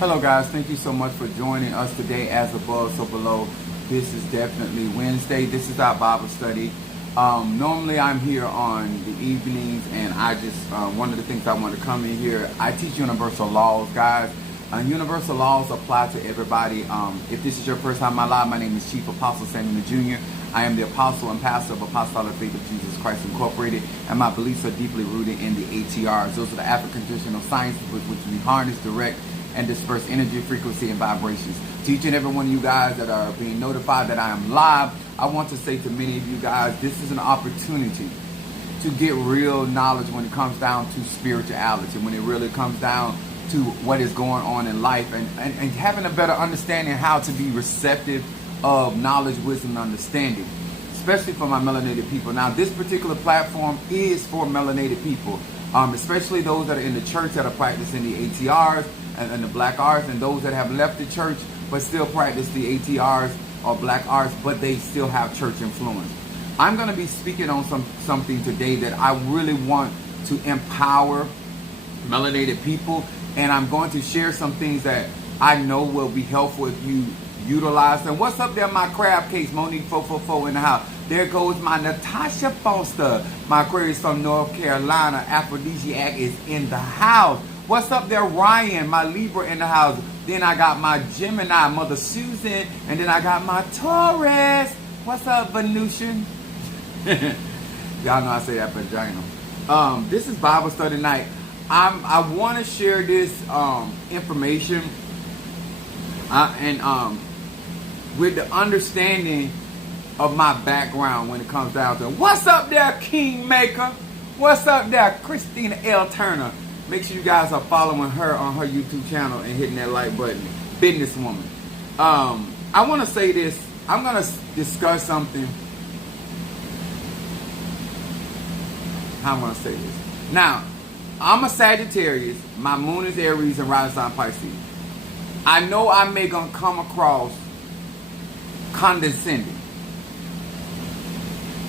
Hello guys, thank you so much for joining us today. As above, so below. This is definitely Wednesday. This is our Bible study. Normally I'm here on the evenings, and I just, one of the things I want to come in here, I teach universal laws, guys. Universal laws apply to everybody. If this is your first time in my life, my name is Chief Apostle Samuel Jr. I am the apostle and pastor of Apostolic Faith of Jesus Christ Incorporated, and my beliefs are deeply rooted in the ATRs. Those are the African traditional sciences with which we harness, direct, and disperse energy, frequency, and vibrations. To each and every one of you guys that are being notified that I am live, I want to say to many of you guys, this is an opportunity to get real knowledge when it comes down to spirituality, when it really comes down to what is going on in life, and having a better understanding how to be receptive of knowledge, wisdom, and understanding, especially for my melanated people. Now, this particular platform is for melanated people, especially those that are in the church that are practicing the ATRs and the black arts, and those that have left the church but still practice the ATRs or black arts, but they still have church influence. I'm going to be speaking on something today that I really want to empower melanated people, and I'm going to share some things that I know will be helpful if you utilize them. What's up there, my crab case? Monique 444 in the house. There goes my Natasha Foster, my Aquarius from North Carolina. Aphrodisiac is in the house. What's up there, Ryan, my Libra in the house. Then I got my Gemini, Mother Susan, and then I got my Taurus. What's up, Venusian? Y'all know I say that vagina. This is Bible study night. I want to share this information with the understanding of my background when it comes down to what's up there, Kingmaker? What's up there, Christina L. Turner? Make sure you guys are following her on her YouTube channel and hitting that like button. Businesswoman. I want to say this. I'm going to discuss something. How am I going to say this? Now, I'm a Sagittarius. My moon is Aries and rising sign Pisces. I know I may gonna come across condescending.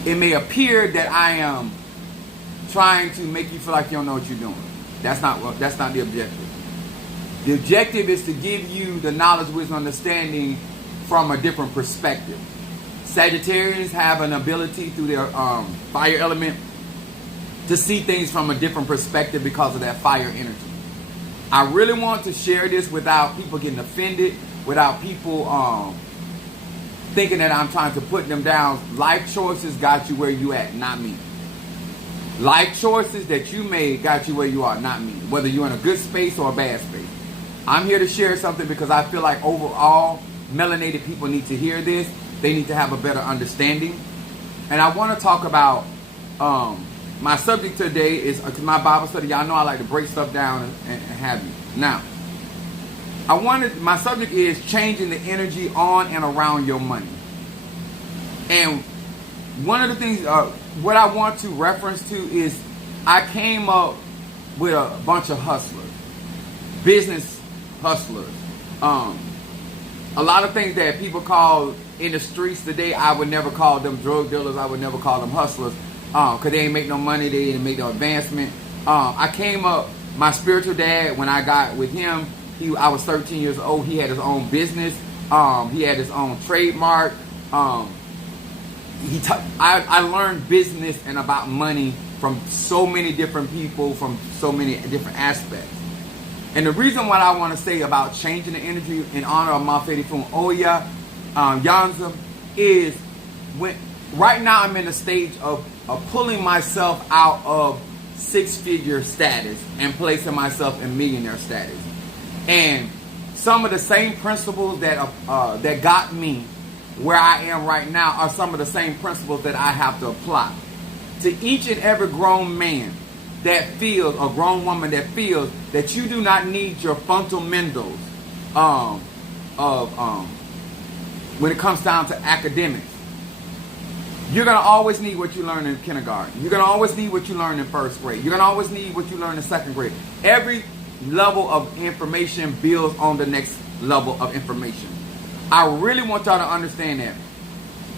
It may appear that I am trying to make you feel like you don't know what you're doing. That's not the objective. The objective is to give you the knowledge, wisdom, understanding from a different perspective. Sagittarians have an ability through their fire element to see things from a different perspective because of that fire energy. I really want to share this without people getting offended, without people thinking that I'm trying to put them down. Life choices got you where you at, not me. Life choices that you made got you where you are, not me. Whether you're in a good space or a bad space. I'm here to share something because I feel like overall, melanated people need to hear this. They need to have a better understanding. And I want to talk about, my subject today is, my Bible study, y'all know I like to break stuff down and have you. Now, my subject is changing the energy on and around your money. And one of the things, what I want to reference to is, I came up with a bunch of hustlers, business hustlers. A lot of things that people call in the streets today, I would never call them drug dealers, I would never call them hustlers, because they ain't make no money, they didn't make no advancement. I came up, my spiritual dad, when I got with him, I was 13 years old, he had his own business, he had his own trademark. I learned business and about money from so many different people, from so many different aspects. And the reason what I want to say about changing the energy in honor of Mafedi Fun Oya Yanza is, right now I'm in a stage of pulling myself out of six-figure status and placing myself in millionaire status. And some of the same principles that got me where I am right now are some of the same principles that I have to apply to each and every grown man that feels, or grown woman that feels, that you do not need your fundamentals when it comes down to academics. You're going to always need what you learn in kindergarten. You're going to always need what you learn in first grade. You're going to always need what you learn in second grade. Every level of information builds on the next level of information. I really want y'all to understand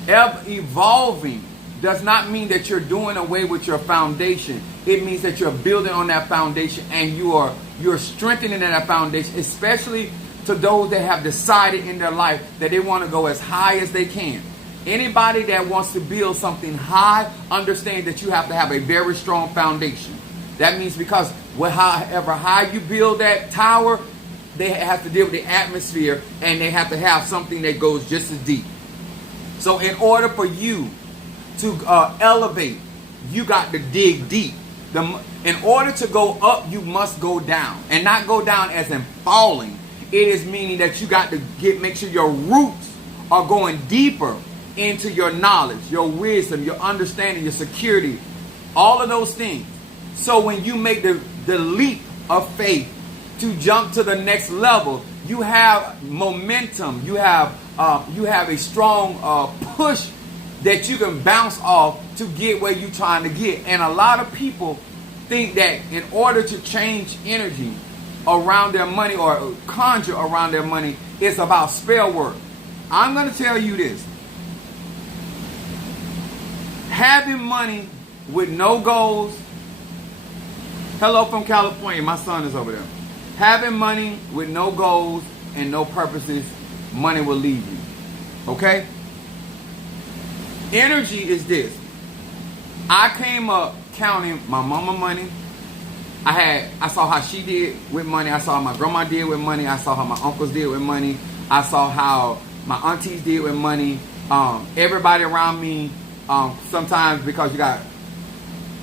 that. Evolving does not mean that you're doing away with your foundation. It means that you're building on that foundation, and you're strengthening that foundation, especially to those that have decided in their life that they want to go as high as they can. Anybody that wants to build something high, understand that you have to have a very strong foundation. That means because however high you build that tower, they have to deal with the atmosphere, and they have to have something that goes just as deep. So in order for you to elevate, you got to dig deep. In order to go up, you must go down, and not go down as in falling. It is meaning that you got to make sure your roots are going deeper into your knowledge, your wisdom, your understanding, your security, all of those things. So when you make the leap of faith to jump to the next level, you have momentum. You have a strong push that you can bounce off to get where you're trying to get. And a lot of people think that in order to change energy around their money or conjure around their money, it's about spell work. I'm going to tell you this. Having money with no goals. Hello from California. My son is over there. Having money with no goals and no purposes, money will leave you. Okay? Energy is this. I came up counting my mama money. I saw how she did with money. I saw how my grandma did with money. I saw how my uncles did with money. I saw how my aunties did with money. Everybody around me, sometimes because you got,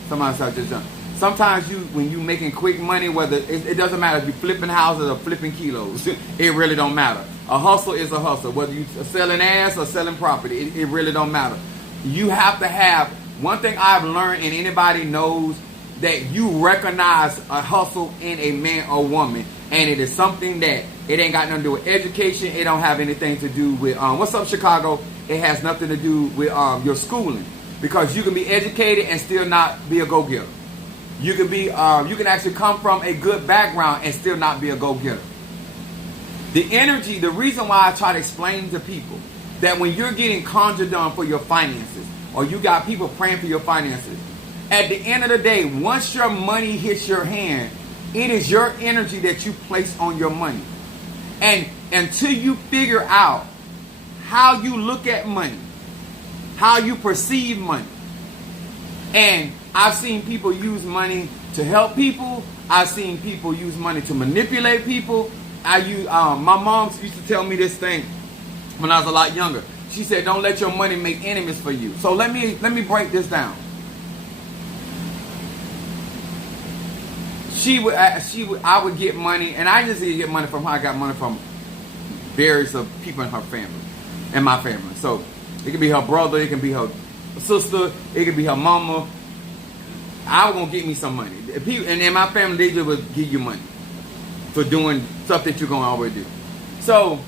sometimes when you making quick money, whether it doesn't matter if you're flipping houses or flipping kilos, it really don't matter. A hustle is a hustle. Whether you selling ass or selling property, it really don't matter. You have to have, one thing I've learned, and anybody knows, that you recognize a hustle in a man or woman, and it is something that it ain't got nothing to do with education. It don't have anything to do with what's up, Chicago. It has nothing to do with your schooling, because you can be educated and still not be a go-getter. You can be you can actually come from a good background and still not be a go-getter. The energy, the reason why I try to explain to people that when you're getting conjured on for your finances, or you got people praying for your finances, at the end of the day, once your money hits your hand, it is your energy that you place on your money. And until you figure out how you look at money, how you perceive money, and I've seen people use money to help people. I've seen people use money to manipulate people. My mom used to tell me this thing when I was a lot younger. She said, "Don't let your money make enemies for you." So let me break this down. I would get money, and I just didn't get money from her. I got money from various of people in her family, and my family. So it could be her brother, it can be her sister, it could be her mama. I was gonna get me some money. And in my family, they just would give you money for doing stuff that you're gonna always do. So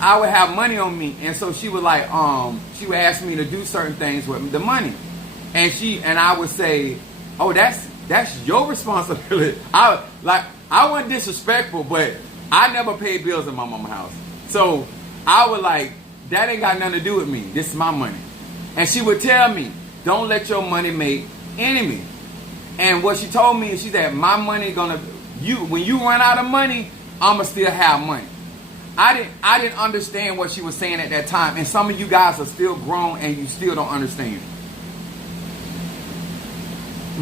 I would have money on me, and so she would she would ask me to do certain things with the money, and I would say, "Oh, that's your responsibility." I wasn't disrespectful, but I never paid bills in my mama's house, so I would that ain't got nothing to do with me. This is my money, and she would tell me, "Don't let your money make enemy." And what she told me is, she said, "My money when you run out of money, I'ma still have money." I didn't understand what she was saying at that time, and some of you guys are still grown and you still don't understand.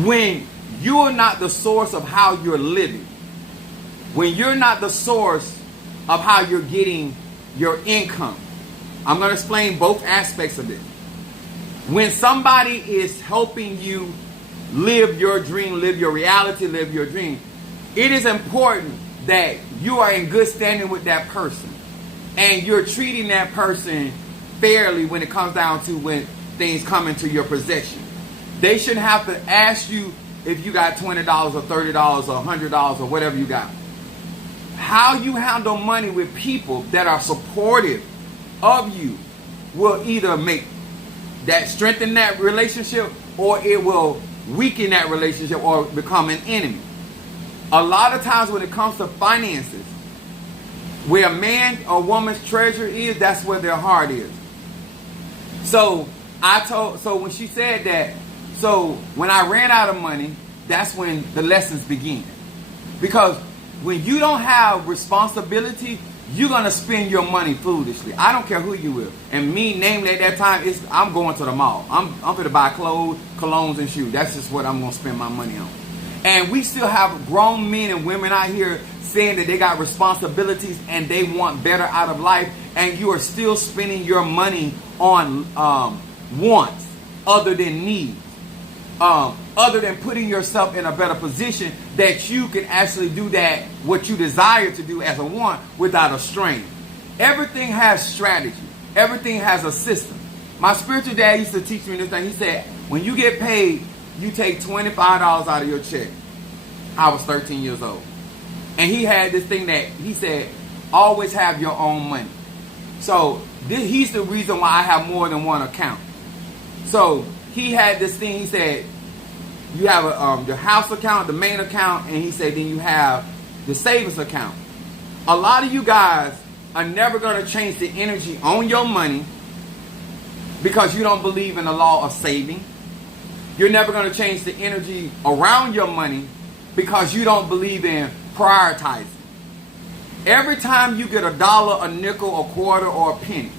When you are not the source of how you're living, when you're not the source of how you're getting your income, I'm going to explain both aspects of it. When somebody is helping you live your dream, live your reality, live your dream, it is important that you are in good standing with that person, and you're treating that person fairly when it comes down to when things come into your possession. They shouldn't have to ask you if you got $20 or $30 or $100 or whatever you got. How you handle money with people that are supportive of you will either strengthen that relationship, or it will weaken that relationship or become an enemy. A lot of times when it comes to finances, where a man or woman's treasure is, that's where their heart is. So when she said that, so when I ran out of money, that's when the lessons began. Because when you don't have responsibility, you're going to spend your money foolishly. I don't care who you with. And me, namely at that time, I'm going to the mall. I'm going to buy clothes, colognes, and shoes. That's just what I'm going to spend my money on. And we still have grown men and women out here saying that they got responsibilities and they want better out of life. And you are still spending your money on wants other than needs. Other than putting yourself in a better position that you can actually do that, what you desire to do as a want, without a strain. Everything has strategy. Everything has a system. My spiritual dad used to teach me this thing. He said, when you get paid, you take $25 out of your check. I was 13 years old. And he had this thing that he said, always have your own money. So he's the reason why I have more than one account. So he had this thing, he said, you have your house account, the main account, and he said then you have the savings account. A lot of you guys are never going to change the energy on your money because you don't believe in the law of saving. You're never going to change the energy around your money because you don't believe in prioritizing. Every time you get a dollar, a nickel, a quarter, or a penny,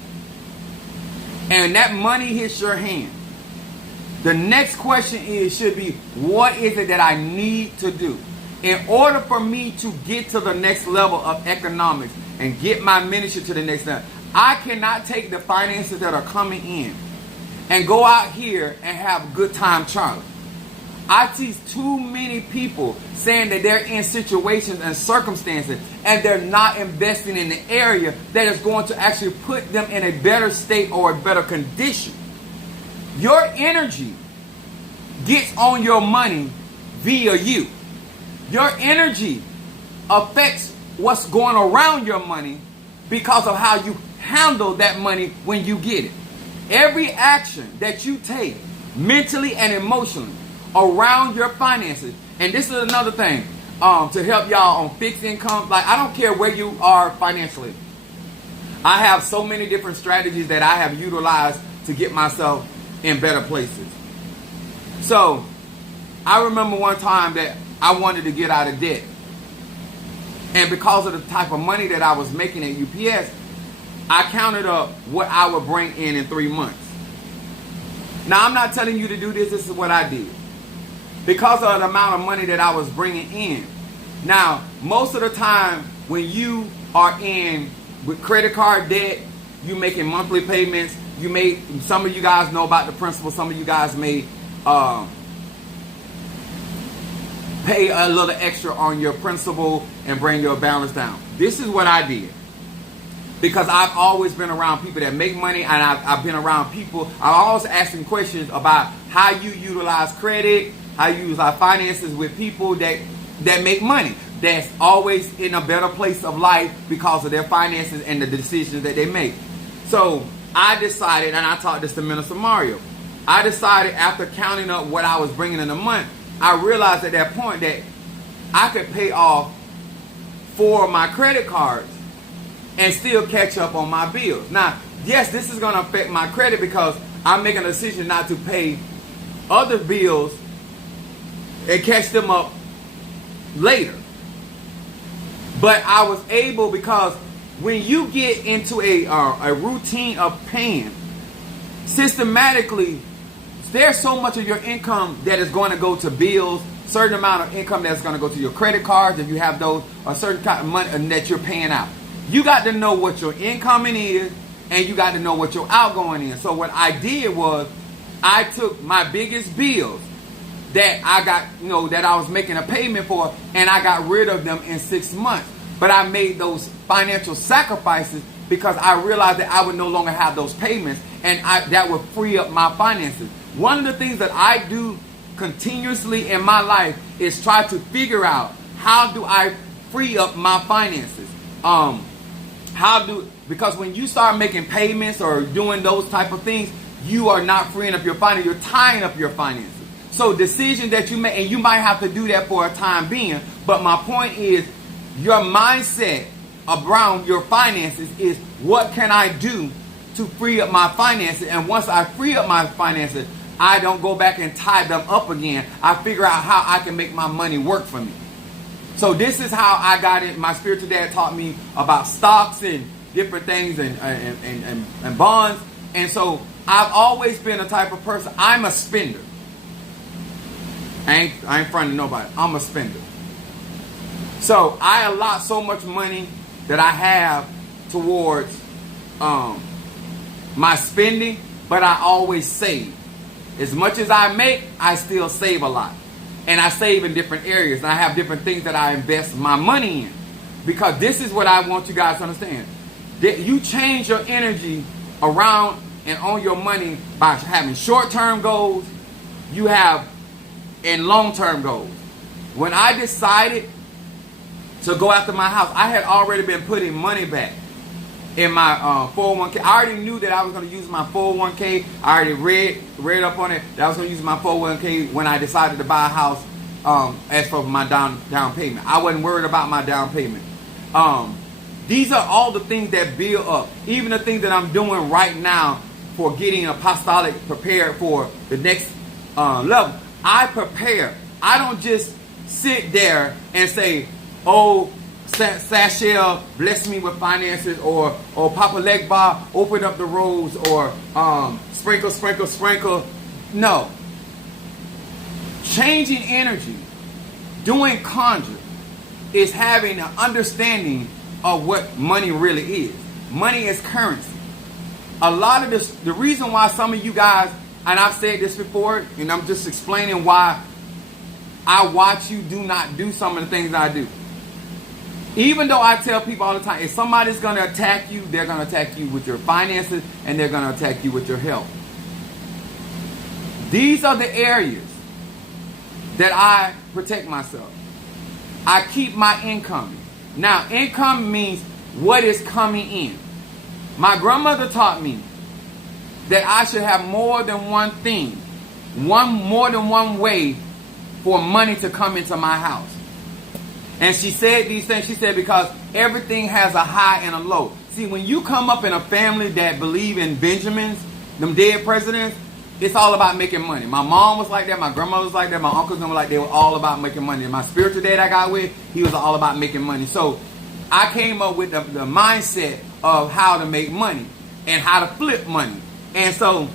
and that money hits your hand, the next question should be, what is it that I need to do? In order for me to get to the next level of economics and get my ministry to the next level, I cannot take the finances that are coming in and go out here and have good time Charlie. I see too many people saying that they're in situations and circumstances and they're not investing in the area that is going to actually put them in a better state or a better condition. Your energy gets on your money via you. Your energy affects what's going around your money because of how you handle that money when you get it. Every action that you take mentally and emotionally around your finances, and this is another thing to help y'all on fixed income. Like, I don't care where you are financially. I have so many different strategies that I have utilized to get myself in better places. So I remember one time that I wanted to get out of debt, and because of the type of money that I was making at UPS, I counted up what I would bring in 3 months. Now, I'm not telling you to do this. This is what I did because of the amount of money that I was bringing in. Now, most of the time when you are in with credit card debt, you making monthly payments. Some of you guys know about the principal. Some of you guys may pay a little extra on your principal and bring your balance down. This is what I did because I've always been around people that make money, and I've been around people. I'm always asking questions about how you utilize credit, how you utilize finances with people that make money, that's always in a better place of life because of their finances and the decisions that they make. So I decided, and I taught this to Minister Mario, I decided after counting up what I was bringing in a month, I realized at that point that I could pay off 4 of my credit cards and still catch up on my bills. Now, yes, this is going to affect my credit because I'm making a decision not to pay other bills and catch them up later. But I was able, because when you get into a routine of paying systematically, there's so much of your income that is going to go to bills, certain amount of income that's going to go to your credit cards if you have those, a certain kind of money that you're paying out. You got to know what your incoming is, and you got to know what your outgoing is. So what I did was I took my biggest bills that I got, that I was making a payment for, and I got rid of them in 6 months. But I made those financial sacrifices because I realized that I would no longer have those payments, and that would free up my finances. One of the things that I do continuously in my life is try to figure out, how do I free up my finances? Because when you start making payments or doing those type of things, you are not freeing up your finances, you're tying up your finances. So decisions that you make, and you might have to do that for a time being, but my point is, your mindset around your finances is, what can I do to free up my finances? And once I free up my finances, I don't go back and tie them up again. I figure out how I can make my money work for me. So this is how I got it. My spiritual dad taught me about stocks and different things and bonds. And so I've always been a type of person. I'm a spender. I ain't fronting nobody. I'm a spender. So I allot so much money that I have towards my spending, but I always save. As much as I make, I still save a lot. And I save in different areas. And I have different things that I invest my money in. Because this is what I want you guys to understand. That you change your energy around and on your money by having short-term goals, you have and long-term goals. When I decided to go after my house, I had already been putting money back in my 401k. I already knew that I was going to use my 401k. I already read up on it that I was going to use my 401k when I decided to buy a house as for my down payment. I wasn't worried about my down payment. These are all the things that build up. Even the things that I'm doing right now for getting apostolic prepared for the next level. I prepare. I don't just sit there and say, oh, Sashel, bless me with finances, or Papa Legba, open up the roads, or sprinkle, sprinkle, sprinkle. No. Changing energy, doing conjure, is having an understanding of what money really is. Money is currency. A lot of this, the reason why some of you guys, and I've said this before, and I'm just explaining why I watch you do not do some of the things I do. Even though I tell people all the time, if somebody's going to attack you, they're going to attack you with your finances, and they're going to attack you with your health. These are the areas that I protect myself. I keep my income. Now, income means what is coming in. My grandmother taught me that I should have more than one thing, more than one way for money to come into my house. And she said these things, she said, because everything has a high and a low. See, when you come up in a family that believe in Benjamins, them dead presidents, it's all about making money. My mom was like that, my grandmother was like that, my uncles were like, they were all about making money. And my spiritual dad I got with, he was all about making money. So I came up with the mindset of how to make money and how to flip money. And so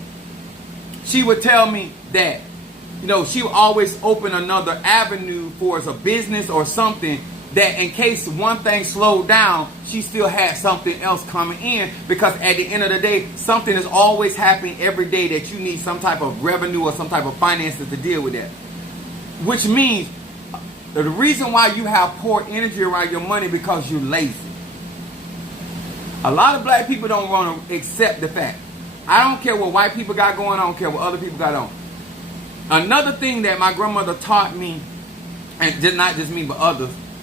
she would tell me that, you know, she would always open another avenue for us, a business or something, that in case one thing slowed down, she still had something else coming in. Because at the end of the day, something is always happening every day that you need some type of revenue or some type of finances to deal with that. Which means the reason why you have poor energy around your money because you're lazy. A lot of black people don't want to accept the fact. I don't care what white people got going on. I don't care what other people got on. Another thing that my grandmother taught me, and not just me but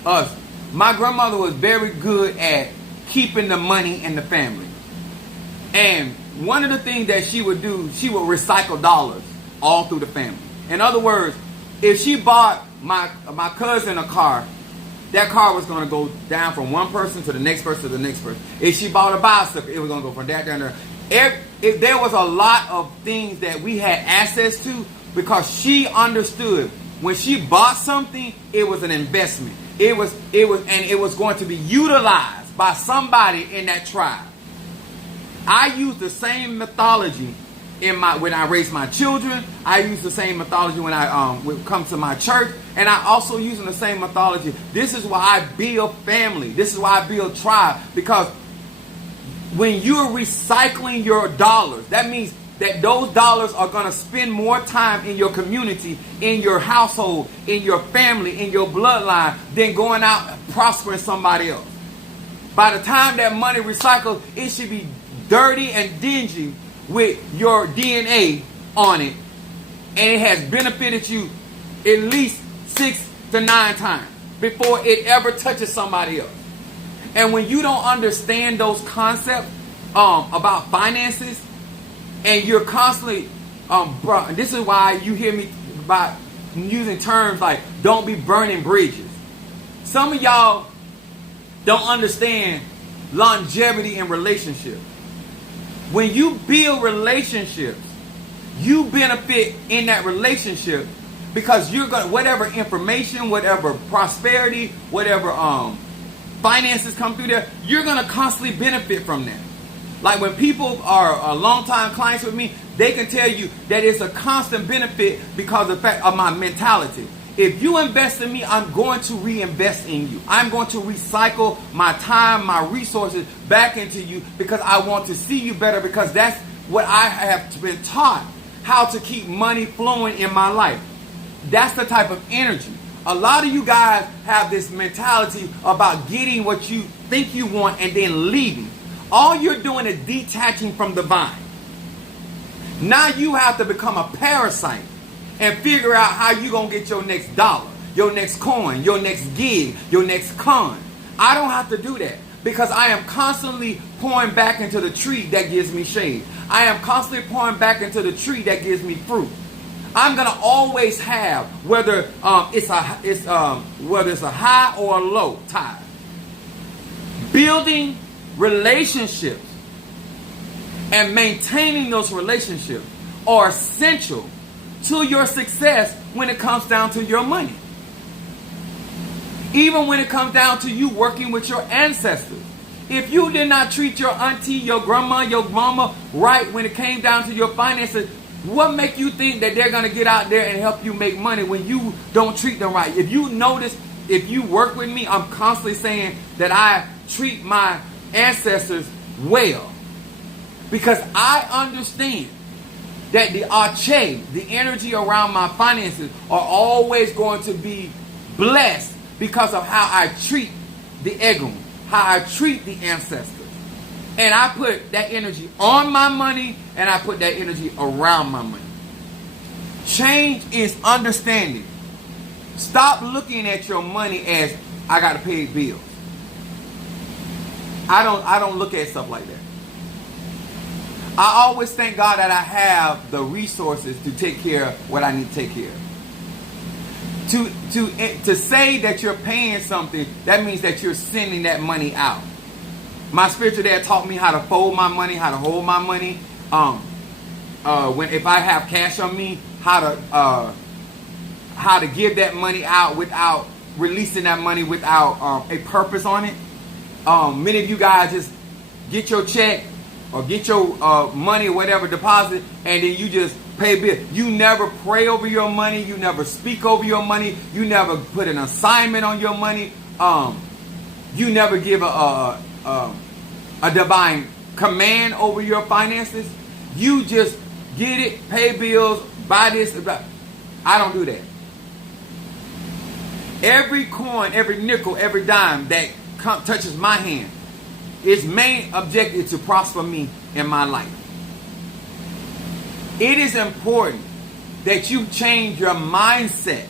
us, my grandmother was very good at keeping the money in the family. And one of the things that she would do, she would recycle dollars all through the family. In other words, if she bought my cousin a car, that car was going to go down from one person to the next person to the next person. If she bought a bicycle, it was going to go from that down there. If there was a lot of things that we had access to, because she understood when she bought something, it was an investment. It was going to be utilized by somebody in that tribe. I use the same methodology when I raise my children. I use the same methodology when I come to my church, and I also using the same methodology. This is why I build family. This is why I build tribe, because when you're recycling your dollars, that means that those dollars are going to spend more time in your community, in your household, in your family, in your bloodline, than going out and prospering somebody else. By the time that money recycles, it should be dirty and dingy with your DNA on it, and it has benefited you at least 6 to 9 times before it ever touches somebody else. And when you don't understand those concepts about finances, and you're constantly, this is why you hear me about using terms like don't be burning bridges. Some of y'all don't understand longevity in relationships. When you build relationships, you benefit in that relationship Because you're going to, whatever information, whatever prosperity, whatever finances come through there, you're going to constantly benefit from that. Like when people are long-time clients with me, they can tell you that it's a constant benefit because of the fact of my mentality. If you invest in me, I'm going to reinvest in you. I'm going to recycle my time, my resources back into you because I want to see you better, because that's what I have been taught, how to keep money flowing in my life. That's the type of energy. A lot of you guys have this mentality about getting what you think you want and then leaving. All you're doing is detaching from the vine. Now you have to become a parasite and figure out how you're going to get your next dollar, your next coin, your next gig, your next con. I don't have to do that because I am constantly pouring back into the tree that gives me shade. I am constantly pouring back into the tree that gives me fruit. I'm gonna always have, whether it's a high or a low tide. Building relationships and maintaining those relationships are essential to your success when it comes down to your money. Even when it comes down to you working with your ancestors. If you did not treat your auntie, your grandma, your mama right when it came down to your finances, what make you think that they're going to get out there and help you make money when you don't treat them right? If you notice, if you work with me, I'm constantly saying that I treat my ancestors well. Because I understand that the arche, the energy around my finances, are always going to be blessed because of how I treat the egum, how I treat the ancestors. And I put that energy on my money, and I put that energy around my money. Change is understanding. Stop looking at your money as I got to pay bills. I don't look at stuff like that. I always thank God that I have the resources to take care of what I need to take care of. To say that you're paying something, that means that you're sending that money out. My spiritual dad taught me how to fold my money, how to hold my money. If I have cash on me, how to give that money out without releasing that money without a purpose on it. Many of you guys just get your check or get your money or whatever deposit, and then you just pay a bill. You never pray over your money. You never speak over your money. You never put an assignment on your money. You never give a divine command over your finances. You just get it, pay bills, buy this. I don't do that. Every coin, every nickel, every dime that touches my hand, its main objective is to prosper me in my life. It is important that you change your mindset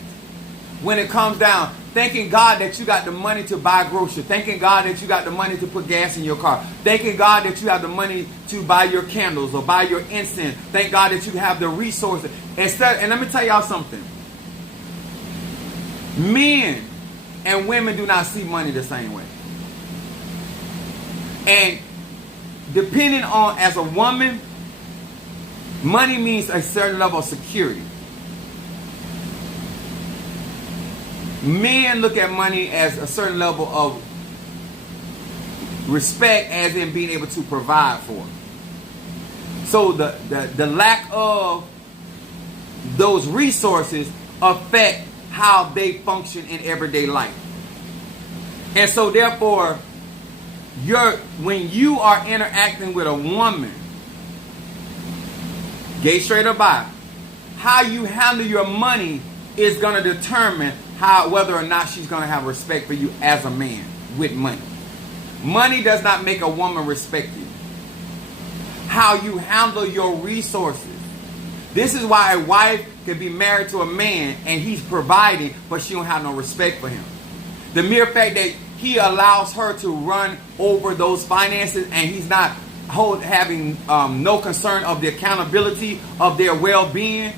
when it comes down thanking God that you got the money to buy groceries, thanking God that you got the money to put gas in your car, thanking God that you have the money to buy your candles or buy your incense, thank God that you have the resources. And let me tell y'all something. Men and women do not see money the same way. And depending on, as a woman, money means a certain level of security. Men look at money as a certain level of respect, as in being able to provide for. So the lack of those resources affect how they function in everyday life. And so therefore, when you are interacting with a woman, gay, straight, or bi, how you handle your money is going to determine whether or not she's going to have respect for you as a man with money. Money does not make a woman respect you. How you handle your resources. This is why a wife can be married to a man and he's providing, but she don't have no respect for him. The mere fact that he allows her to run over those finances and he's not having no concern of the accountability of their well-being.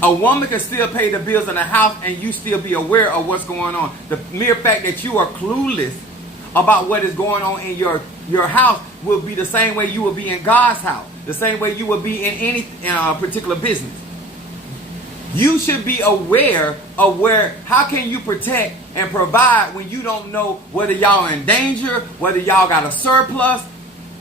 A woman can still pay the bills in the house and you still be aware of what's going on. The mere fact that you are clueless about what is going on in your house will be the same way you will be in God's house. The same way you will be in any particular business. You should be aware of how can you protect and provide when you don't know whether y'all are in danger, whether y'all got a surplus.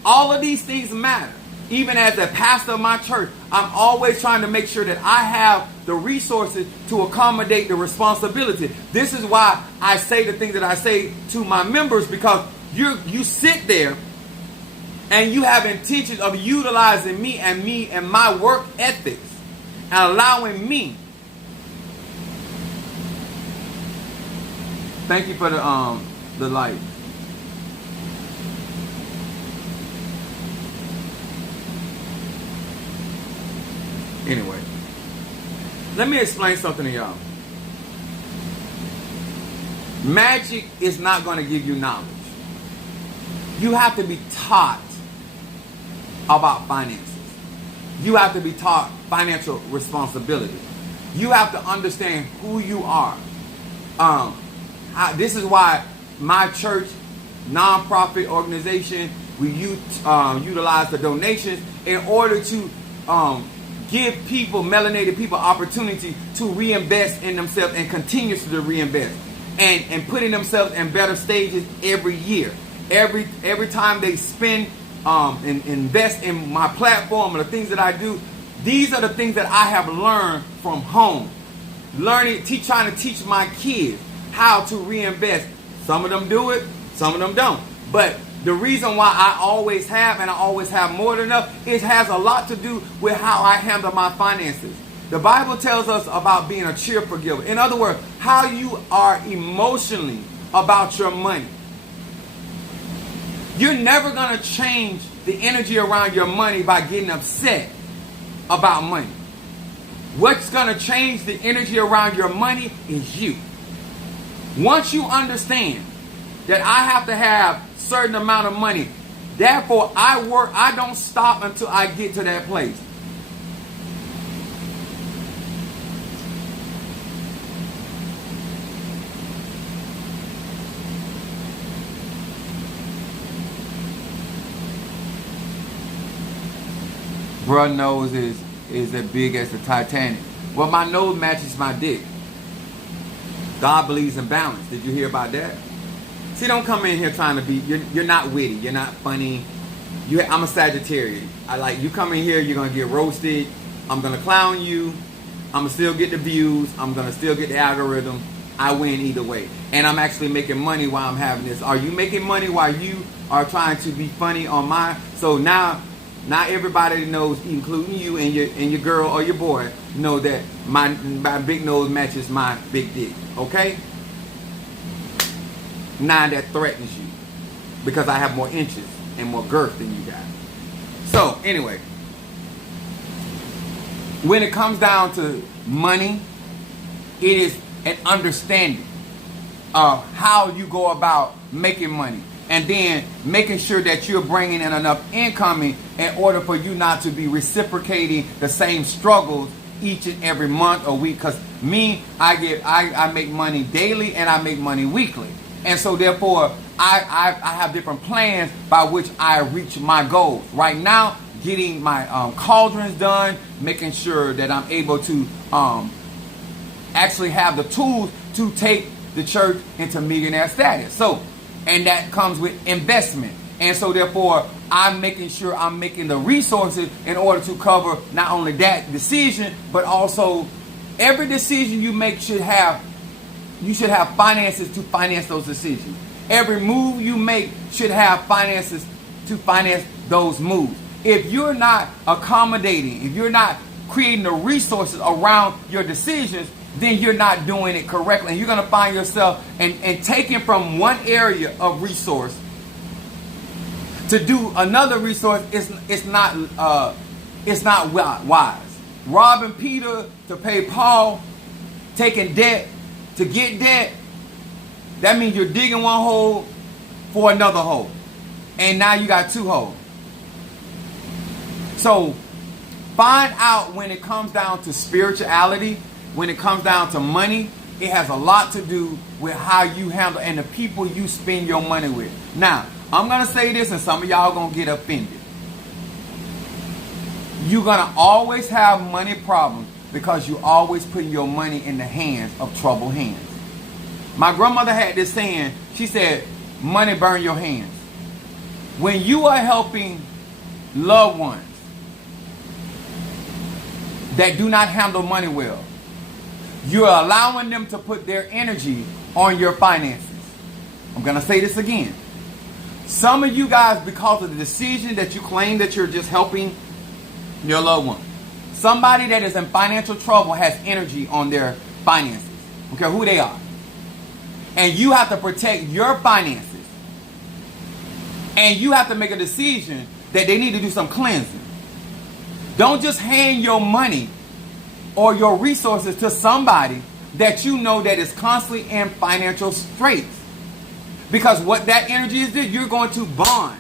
All of these things matter. Even as a pastor of my church, I'm always trying to make sure that I have the resources to accommodate the responsibility. This is why I say the things that I say to my members, because you sit there and you have intentions of utilizing me and my work ethics and allowing me. Thank you for the light. Anyway, let me explain something to y'all. Magic is not going to give you knowledge. You have to be taught about finances. You have to be taught financial responsibility. You have to understand who you are. This is why my church, nonprofit organization, we utilize the donations in order to give people, melanated people, opportunity to reinvest in themselves and continuously to reinvest and putting themselves in better stages every year. Every time they spend and invest in my platform and the things that I do, these are the things that I have learned from home. Trying to teach my kids how to reinvest. Some of them do it, some of them don't. But the reason why I always have, and I always have more than enough, it has a lot to do with how I handle my finances. The Bible tells us about being a cheerful giver. In other words, how you are emotionally about your money. You're never going to change the energy around your money by getting upset about money. What's going to change the energy around your money is you. Once you understand that I have to have a certain amount of money, therefore I don't stop until I get to that place. Bruh nose is as big as the Titanic. Well, my nose matches my dick. God believes in balance. Did you hear about that? See, don't come in here trying to be, you're not witty, you're not funny. I'm a Sagittarius. You come in here, you're going to get roasted. I'm going to clown you. I'm going to still get the views. I'm going to still get the algorithm. I win either way. And I'm actually making money while I'm having this. Are you making money while you are trying to be funny on mine? So now everybody knows, including you and your girl or your boy, know that my big nose matches my big dick. Okay? Now that threatens you because I have more inches and more girth than you got. So anyway, when it comes down to money, it is an understanding of how you go about making money. And then making sure that you're bringing in enough income in order for you not to be reciprocating the same struggles each and every month or week. Because I make money daily and I make money weekly. And so therefore, I have different plans by which I reach my goals. Right now, getting my cauldrons done, making sure that I'm able to actually have the tools to take the church into millionaire status. So, and that comes with investment. And so therefore, I'm making sure I'm making the resources in order to cover not only that decision, but also every decision you make you should have finances to finance those decisions. Every move you make should have finances to finance those moves. If you're not accommodating, if you're not creating the resources around your decisions, then you're not doing it correctly. And you're going to find yourself and taking from one area of resource to do another resource. It's not wise. Robbing Peter to pay Paul, taking debt to get debt, that means you're digging one hole for another hole. And now you got two holes. So find out when it comes down to spirituality, when it comes down to money, it has a lot to do with how you handle and the people you spend your money with. Now, I'm going to say this and some of y'all going to get offended. You're going to always have money problems Because you're always putting your money in the hands of troubled hands. My grandmother had this saying. She said, money burn your hands. When you are helping loved ones that do not handle money well, you're allowing them to put their energy on your finances. I'm going to say this again. Some of you guys, because of the decision that you claim that you're just helping your loved one, somebody that is in financial trouble has energy on their finances. I don't care who they are. And you have to protect your finances. And you have to make a decision that they need to do some cleansing. Don't just hand your money or your resources to somebody that you know that is constantly in financial straits. Because what that energy is, you're going to bond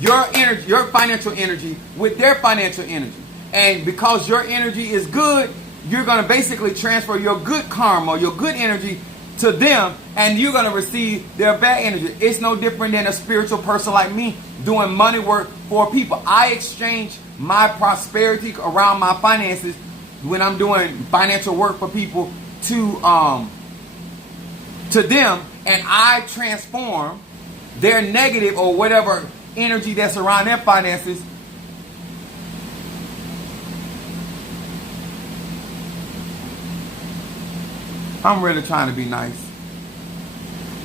your energy, your financial energy with their financial energy. And because your energy is good, you're going to basically transfer your good karma, your good energy to them, and you're going to receive their bad energy. It's no different than a spiritual person like me doing money work for people. I exchange my prosperity around my finances when I'm doing financial work for people to them, and I transform their negative or whatever energy that's around their finances. I'm really trying to be nice.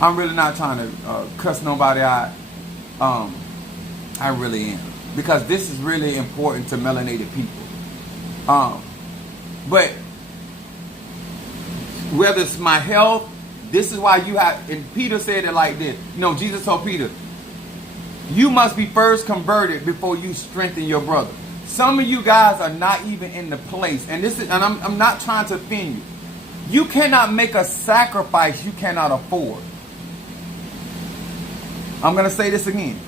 I'm really not trying to cuss nobody out. I really am. Because this is really important to melanated people. But whether it's my health, this is why you have, and Peter said it like this. You know, Jesus told Peter, you must be first converted before you strengthen your brother. Some of you guys are not even in the place, and this is, and I'm not trying to offend you. You cannot make a sacrifice you cannot afford. I'm going to say this again.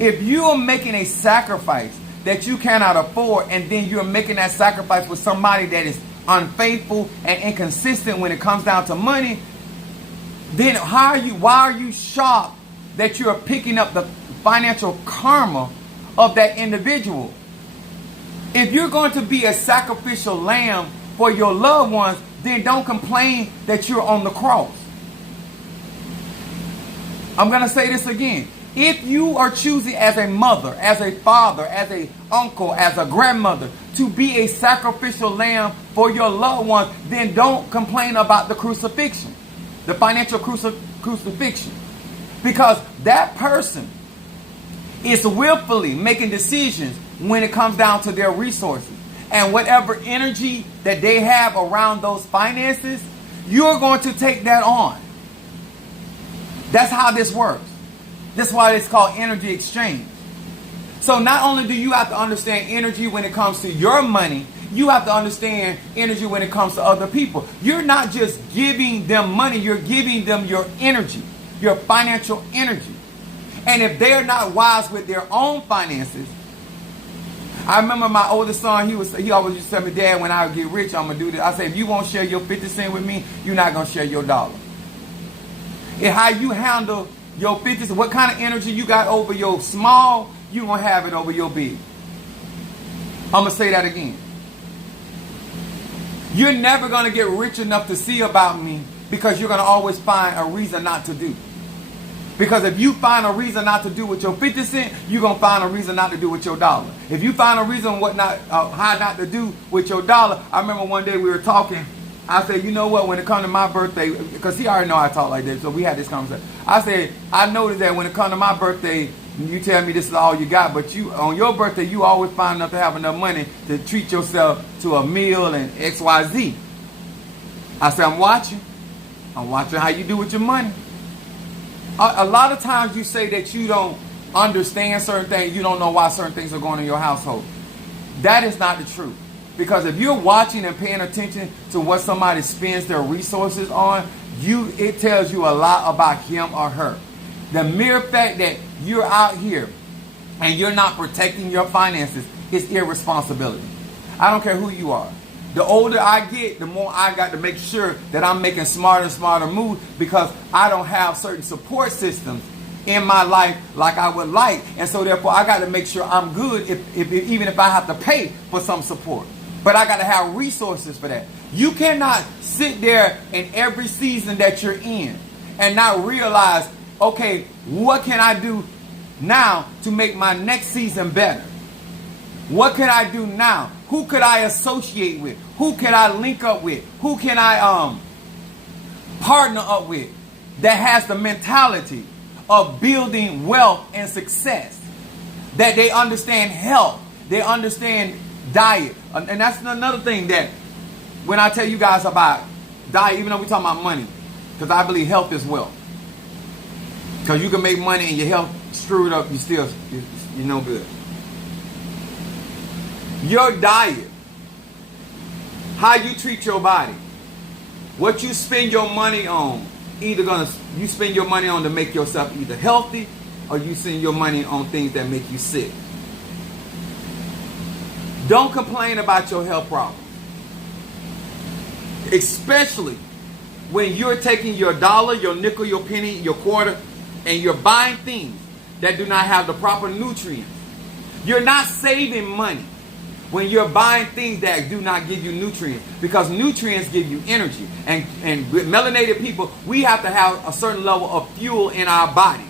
If you are making a sacrifice that you cannot afford, and then you're making that sacrifice with somebody that is unfaithful and inconsistent when it comes down to money, then why are you shocked that you're picking up the financial karma of that individual? If you're going to be a sacrificial lamb for your loved ones, then don't complain that you're on the cross. I'm going to say this again. If you are choosing as a mother, as a father, as a uncle, as a grandmother to be a sacrificial lamb for your loved ones, then don't complain about the crucifixion, the financial crucifixion. Because that person is willfully making decisions when it comes down to their resources. And whatever energy that they have around those finances, you're going to take that on. That's how this works. That's why it's called energy exchange. So not only do you have to understand energy when it comes to your money, you have to understand energy when it comes to other people. You're not just giving them money, you're giving them your energy, your financial energy. And if they're not wise with their own finances, I remember my oldest son, he always used to tell me, Dad, when I get rich, I'm going to do this. I say, if you won't share your 50 cents with me, you're not going to share your dollar. And how you handle your 50 cents, what kind of energy you got over your small, you're going to have it over your big. I'm going to say that again. You're never going to get rich enough to see about me because you're going to always find a reason not to do. Because if you find a reason not to do with your 50 cents, you're going to find a reason not to do with your dollar. If you find a reason how not to do with your dollar, I remember one day we were talking. I said, you know what, when it comes to my birthday, because he already know I talk like that, so we had this conversation. I said, I noticed that when it comes to my birthday, you tell me this is all you got, but you on your birthday, you always find enough to have enough money to treat yourself to a meal and XYZ. I said, I'm watching how you do with your money. A lot of times you say that you don't understand certain things. You don't know why certain things are going on in your household. That is not the truth. Because if you're watching and paying attention to what somebody spends their resources on, it tells you a lot about him or her. The mere fact that you're out here and you're not protecting your finances is irresponsibility. I don't care who you are. The older I get, the more I got to make sure that I'm making smarter and smarter moves because I don't have certain support systems in my life like I would like. And so therefore I got to make sure I'm good even if I have to pay for some support. But I got to have resources for that. You cannot sit there in every season that you're in and not realize, okay, what can I do now to make my next season better? What can I do now? Who could I associate with? Who can I link up with? Who can I partner up with that has the mentality of building wealth and success? That they understand health. They understand diet. And that's another thing that when I tell you guys about diet, even though we're talking about money, because I believe health is wealth. Because you can make money and your health screwed up, you're no good. Your diet, how you treat your body, what you spend your money on, you spend your money on to make yourself either healthy or you spend your money on things that make you sick. Don't complain about your health problems. Especially when you're taking your dollar, your nickel, your penny, your quarter, and you're buying things that do not have the proper nutrients. You're not saving money when you're buying things that do not give you nutrients, because nutrients give you energy. And with melanated people, we have to have a certain level of fuel in our bodies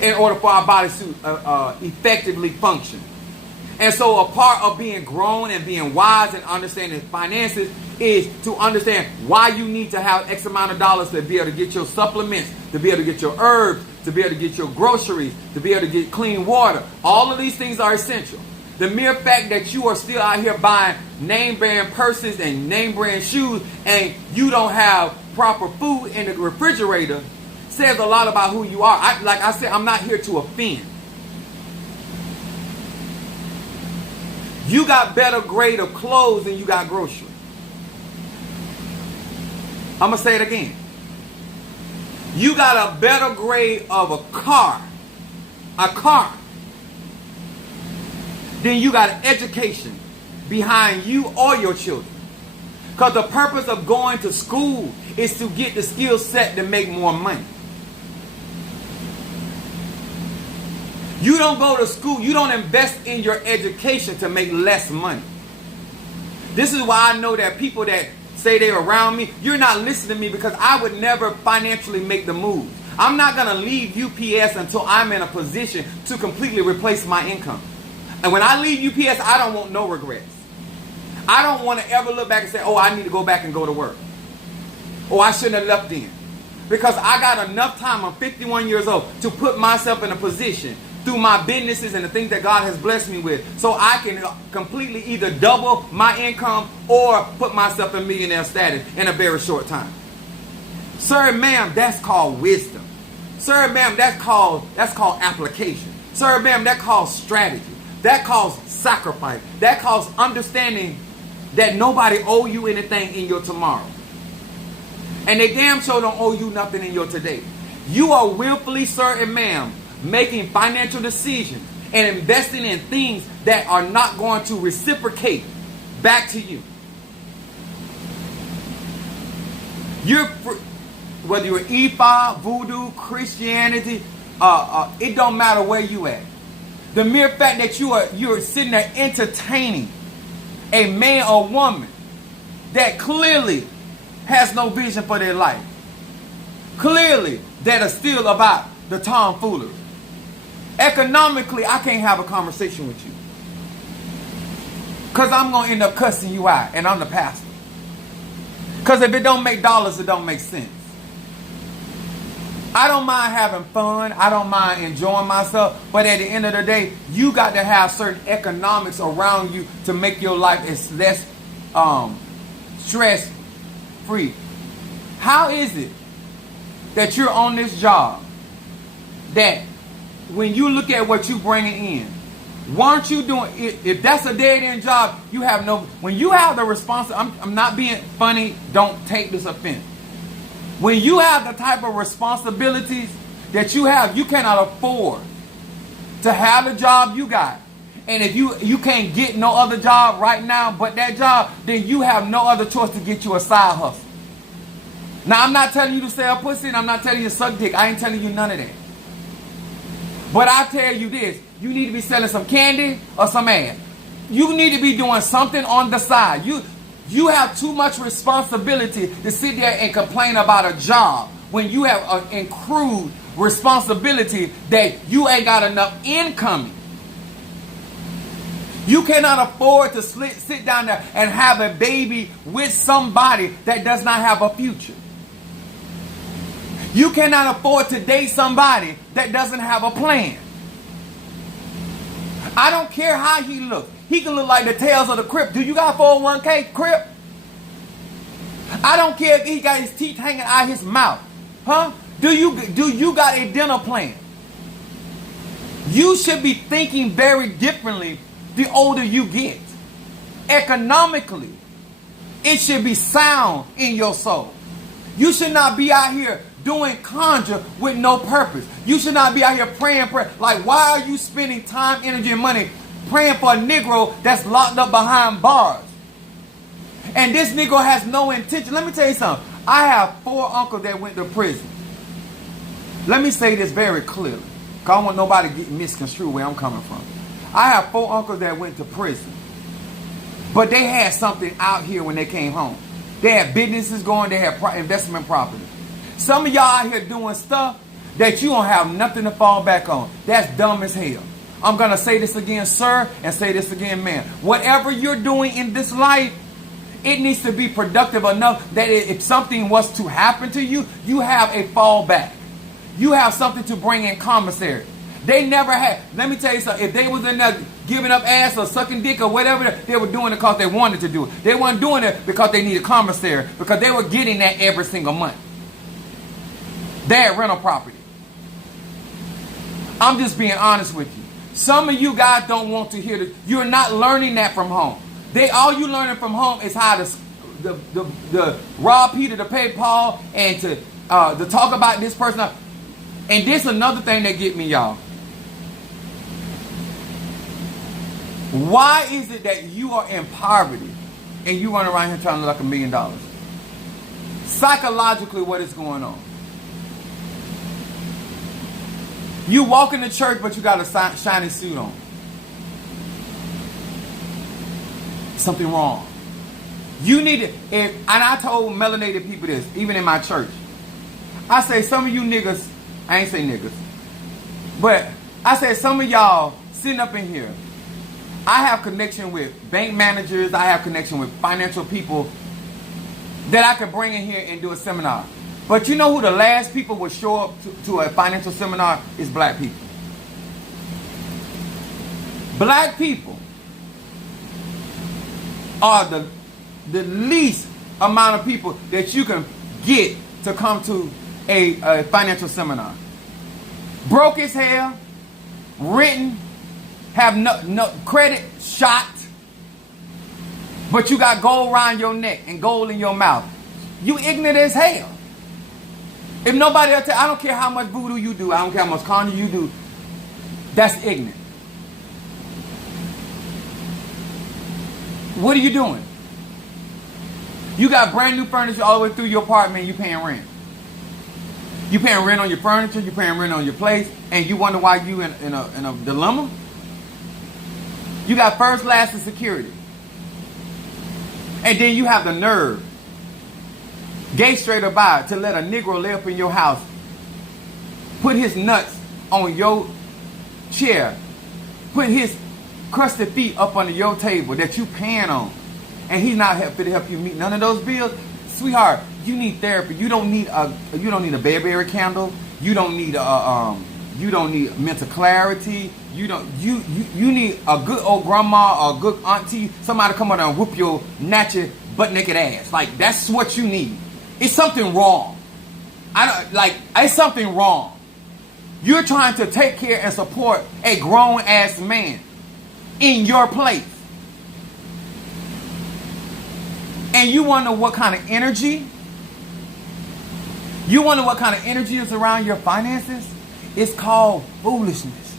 in order for our bodies to effectively function. And so a part of being grown and being wise and understanding finances is to understand why you need to have X amount of dollars to be able to get your supplements, to be able to get your herbs, to be able to get your groceries, to be able to get clean water. All of these things are essential. The mere fact that you are still out here buying name brand purses and name brand shoes and you don't have proper food in the refrigerator says a lot about who you are. Like I said, I'm not here to offend. You got better grade of clothes than you got groceries. I'm going to say it again. You got a better grade of a car, then you got an education behind you or your children. Because the purpose of going to school is to get the skill set to make more money. You don't go to school, you don't invest in your education to make less money. This is why I know that people that say they're around me, you're not listening to me, because I would never financially make the move. I'm not going to leave UPS until I'm in a position to completely replace my income. And when I leave UPS, I don't want no regrets. I don't want to ever look back and say, oh, I need to go back and go to work. Oh, I shouldn't have left in. Because I got enough time, I'm 51 years old, to put myself in a position through my businesses and the things that God has blessed me with, so I can completely either double my income or put myself in millionaire status in a very short time. Sir and ma'am, that's called wisdom. Sir and ma'am, that's called application. Sir and ma'am, that calls strategy. That calls sacrifice. That calls understanding that nobody owe you anything in your tomorrow. And they damn sure don't owe you nothing in your today. You are willfully, sir and ma'am, making financial decisions and investing in things that are not going to reciprocate back to you. Whether you're Ifa, Voodoo, Christianity, it don't matter where you at. The mere fact that you're sitting there entertaining a man or woman that clearly has no vision for their life, clearly that are still about the tomfoolery. Economically, I can't have a conversation with you, because I'm going to end up cussing you out, and I'm the pastor. Because if it don't make dollars, it don't make sense. I don't mind having fun. I don't mind enjoying myself. But at the end of the day, you got to have certain economics around you to make your life as less stress-free. How is it that you're on this job that when you look at what you're bringing in, weren't you doing, if that's a dead-end job, you have no, when you have the responsibility, I'm not being funny, don't take this offense. When you have the type of responsibilities that you have, you cannot afford to have the job you got. And if you can't get no other job right now but that job, then you have no other choice to get you a side hustle. Now, I'm not telling you to sell pussy, and I'm not telling you to suck dick. I ain't telling you none of that. But I tell you this, you need to be selling some candy or some ass. You need to be doing something on the side. You have too much responsibility to sit there and complain about a job when you have an accrued responsibility that you ain't got enough income. You cannot afford to sit down there and have a baby with somebody that does not have a future. You cannot afford to date somebody that doesn't have a plan. I don't care how he looks. He can look like the Tales of the Crypt. Do you got 401k, Crypt? I don't care if he got his teeth hanging out his mouth. Huh? Do you got a dental plan? You should be thinking very differently the older you get. Economically, it should be sound in your soul. You should not be out here doing conjure with no purpose. You should not be out here praying. Like, why are you spending time, energy, and money praying for a Negro that's locked up behind bars? And this Negro has no intention. Let me tell you something. I have 4 uncles that went to prison. Let me say this very clearly, because I don't want nobody to get misconstrued where I'm coming from. I have 4 uncles that went to prison. But they had something out here when they came home. They had businesses going. They had investment property. Some of y'all out here doing stuff that you don't have nothing to fall back on. That's dumb as hell. I'm going to say this again, sir, and say this again, man. Whatever you're doing in this life, it needs to be productive enough that if something was to happen to you, you have a fallback. You have something to bring in commissary. They never had. Let me tell you something. If they was in there giving up ass or sucking dick or whatever, they were doing it because they wanted to do it. They weren't doing it because they needed commissary, because they were getting that every single month. They had rental property. I'm just being honest with you. Some of you guys don't want to hear this. You're not learning that from home. All you learning from home is how to rob Peter to pay Paul, and to talk about this person. And this is another thing that get me, y'all. Why is it that you are in poverty and you run around here trying to look like $1 million? Psychologically, what is going on? You walk into church, but you got a shiny suit on. Something wrong. You need to, and I told melanated people this, even in my church. I say, some of you niggas, I ain't say niggas, but I said, some of y'all sitting up in here, I have connection with bank managers, I have connection with financial people that I could bring in here and do a seminar. But you know who the last people would show up to a financial seminar is black people. Black people are the least amount of people that you can get to come to a financial seminar. Broke as hell, written, have no credit shot, but you got gold around your neck and gold in your mouth. You ignorant as hell. If nobody else, I don't care how much voodoo you do, I don't care how much conjure you do, that's ignorant. What are you doing? You got brand new furniture all the way through your apartment, you paying rent. You paying rent on your furniture, you paying rent on your place, and you wonder why you in a dilemma? You got first class of security. And then you have the nerve, gay straight about, to let a Negro lay up in your house, put his nuts on your chair, put his crusted feet up under your table that you paying on, and he's not fit to help you meet none of those bills. Sweetheart, you need therapy. You don't need a Burberry candle. You don't need mental clarity. You need a good old grandma or a good auntie, somebody to come out and whoop your natchet butt naked ass. Like, that's what you need. It's something wrong. It's something wrong. You're trying to take care and support a grown ass man in your place. And you wonder what kind of energy? You wonder what kind of energy is around your finances? It's called foolishness.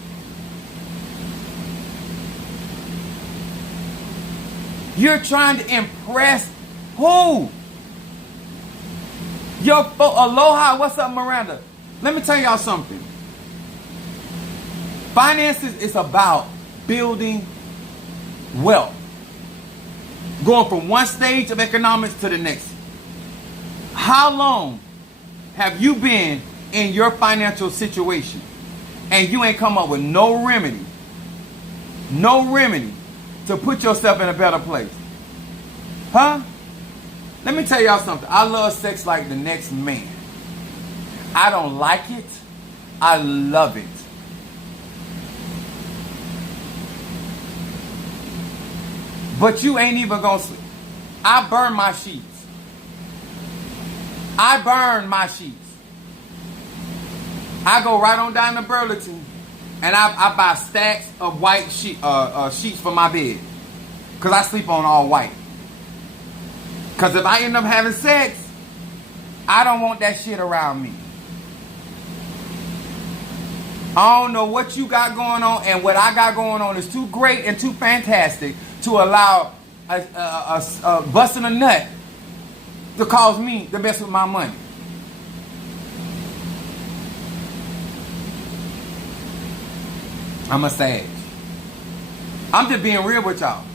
You're trying to impress who? Aloha, what's up, Miranda? Let me tell y'all something. Finances is about building wealth. Going from one stage of economics to the next. How long have you been in your financial situation and you ain't come up with no remedy to put yourself in a better place? Huh? Let me tell y'all something. I love sex like the next man. I don't like it. I love it. But you ain't even gonna sleep. I burn my sheets. I burn my sheets. I go right on down to Burlington and I buy stacks of white sheets for my bed. Because I sleep on all white. Because if I end up having sex, I don't want that shit around me. I don't know what you got going on, and what I got going on is too great and too fantastic to allow a busting a nut to cause me to mess with my money. I'm a sage. I'm just being real with y'all.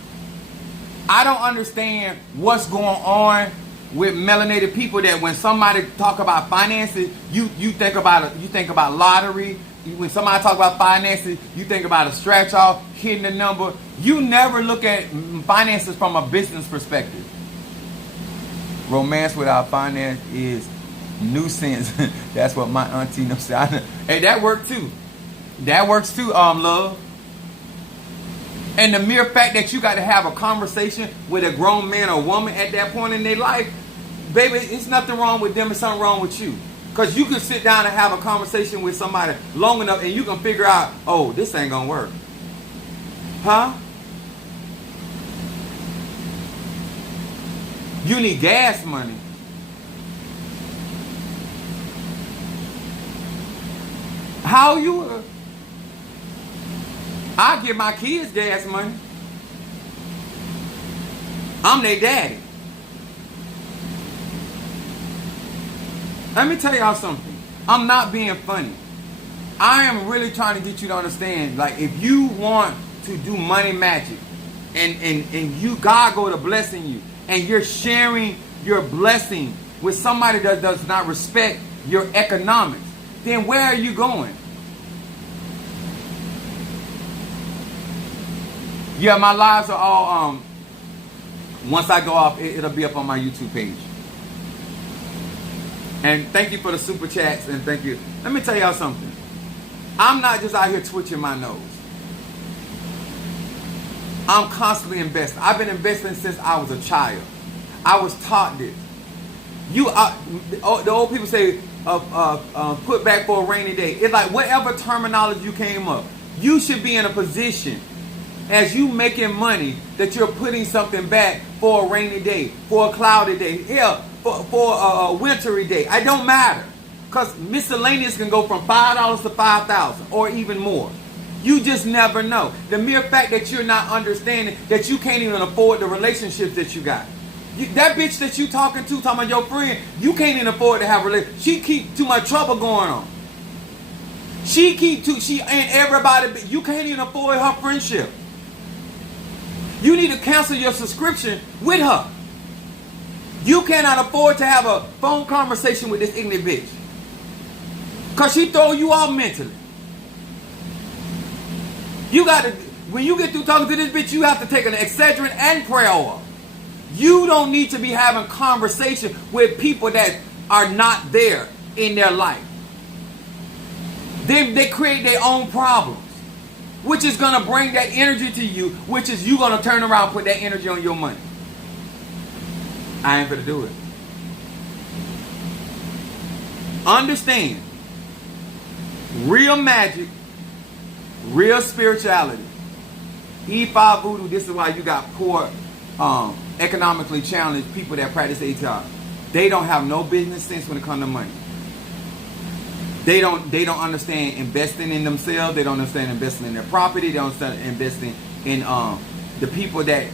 I don't understand what's going on with melanated people, that when somebody talk about finances, you think about lottery. When somebody talk about finances, you think about a scratch off, hitting a number. You never look at finances from a business perspective. Romance without finance is nuisance. That's what my auntie knows. Hey, that works too. That works too, love. And the mere fact that you got to have a conversation with a grown man or woman at that point in their life, baby, it's nothing wrong with them, it's something wrong with you. Because you can sit down and have a conversation with somebody long enough and you can figure out, oh, this ain't going to work. Huh? You need gas money. How you... I give my kids gas money. I'm their daddy. Let me tell y'all something. I'm not being funny. I am really trying to get you to understand, like, if you want to do money magic and you, God go to blessing you, and you're sharing your blessing with somebody that does not respect your economics, then where are you going? Yeah, my lives are all, once I go off, it'll be up on my YouTube page. And thank you for the super chats, and thank you. Let me tell y'all something. I'm not just out here twitching my nose. I'm constantly investing. I've been investing since I was a child. I was taught this. The old people say, put back for a rainy day. It's like whatever terminology you came up, you should be in a position as you making money that you're putting something back for a rainy day, for a cloudy day, yeah, for a wintry day. It don't matter. Because miscellaneous can go from $5 to $5,000 or even more. You just never know. The mere fact that you're not understanding that you can't even afford the relationships that you got. That bitch that you talking about your friend, you can't even afford to have a relationship. She keep too much trouble going on. She ain't everybody, you can't even afford her friendship. You need to cancel your subscription with her. You cannot afford to have a phone conversation with this ignorant bitch. Because she throw you off mentally. You got to, when you get through talking to this bitch, you have to take an Excedrin and pray over. You don't need to be having conversation with people that are not there in their life. They create their own problems, which is going to bring that energy to you, which is you going to turn around and put that energy on your money. I ain't going to do it. Understand, real magic, real spirituality, E5 voodoo, this is why you got poor, economically challenged people that practice ATR. They don't have no business sense when it comes to money. They don't understand investing in themselves. They don't understand investing in their property. They don't understand investing in the people that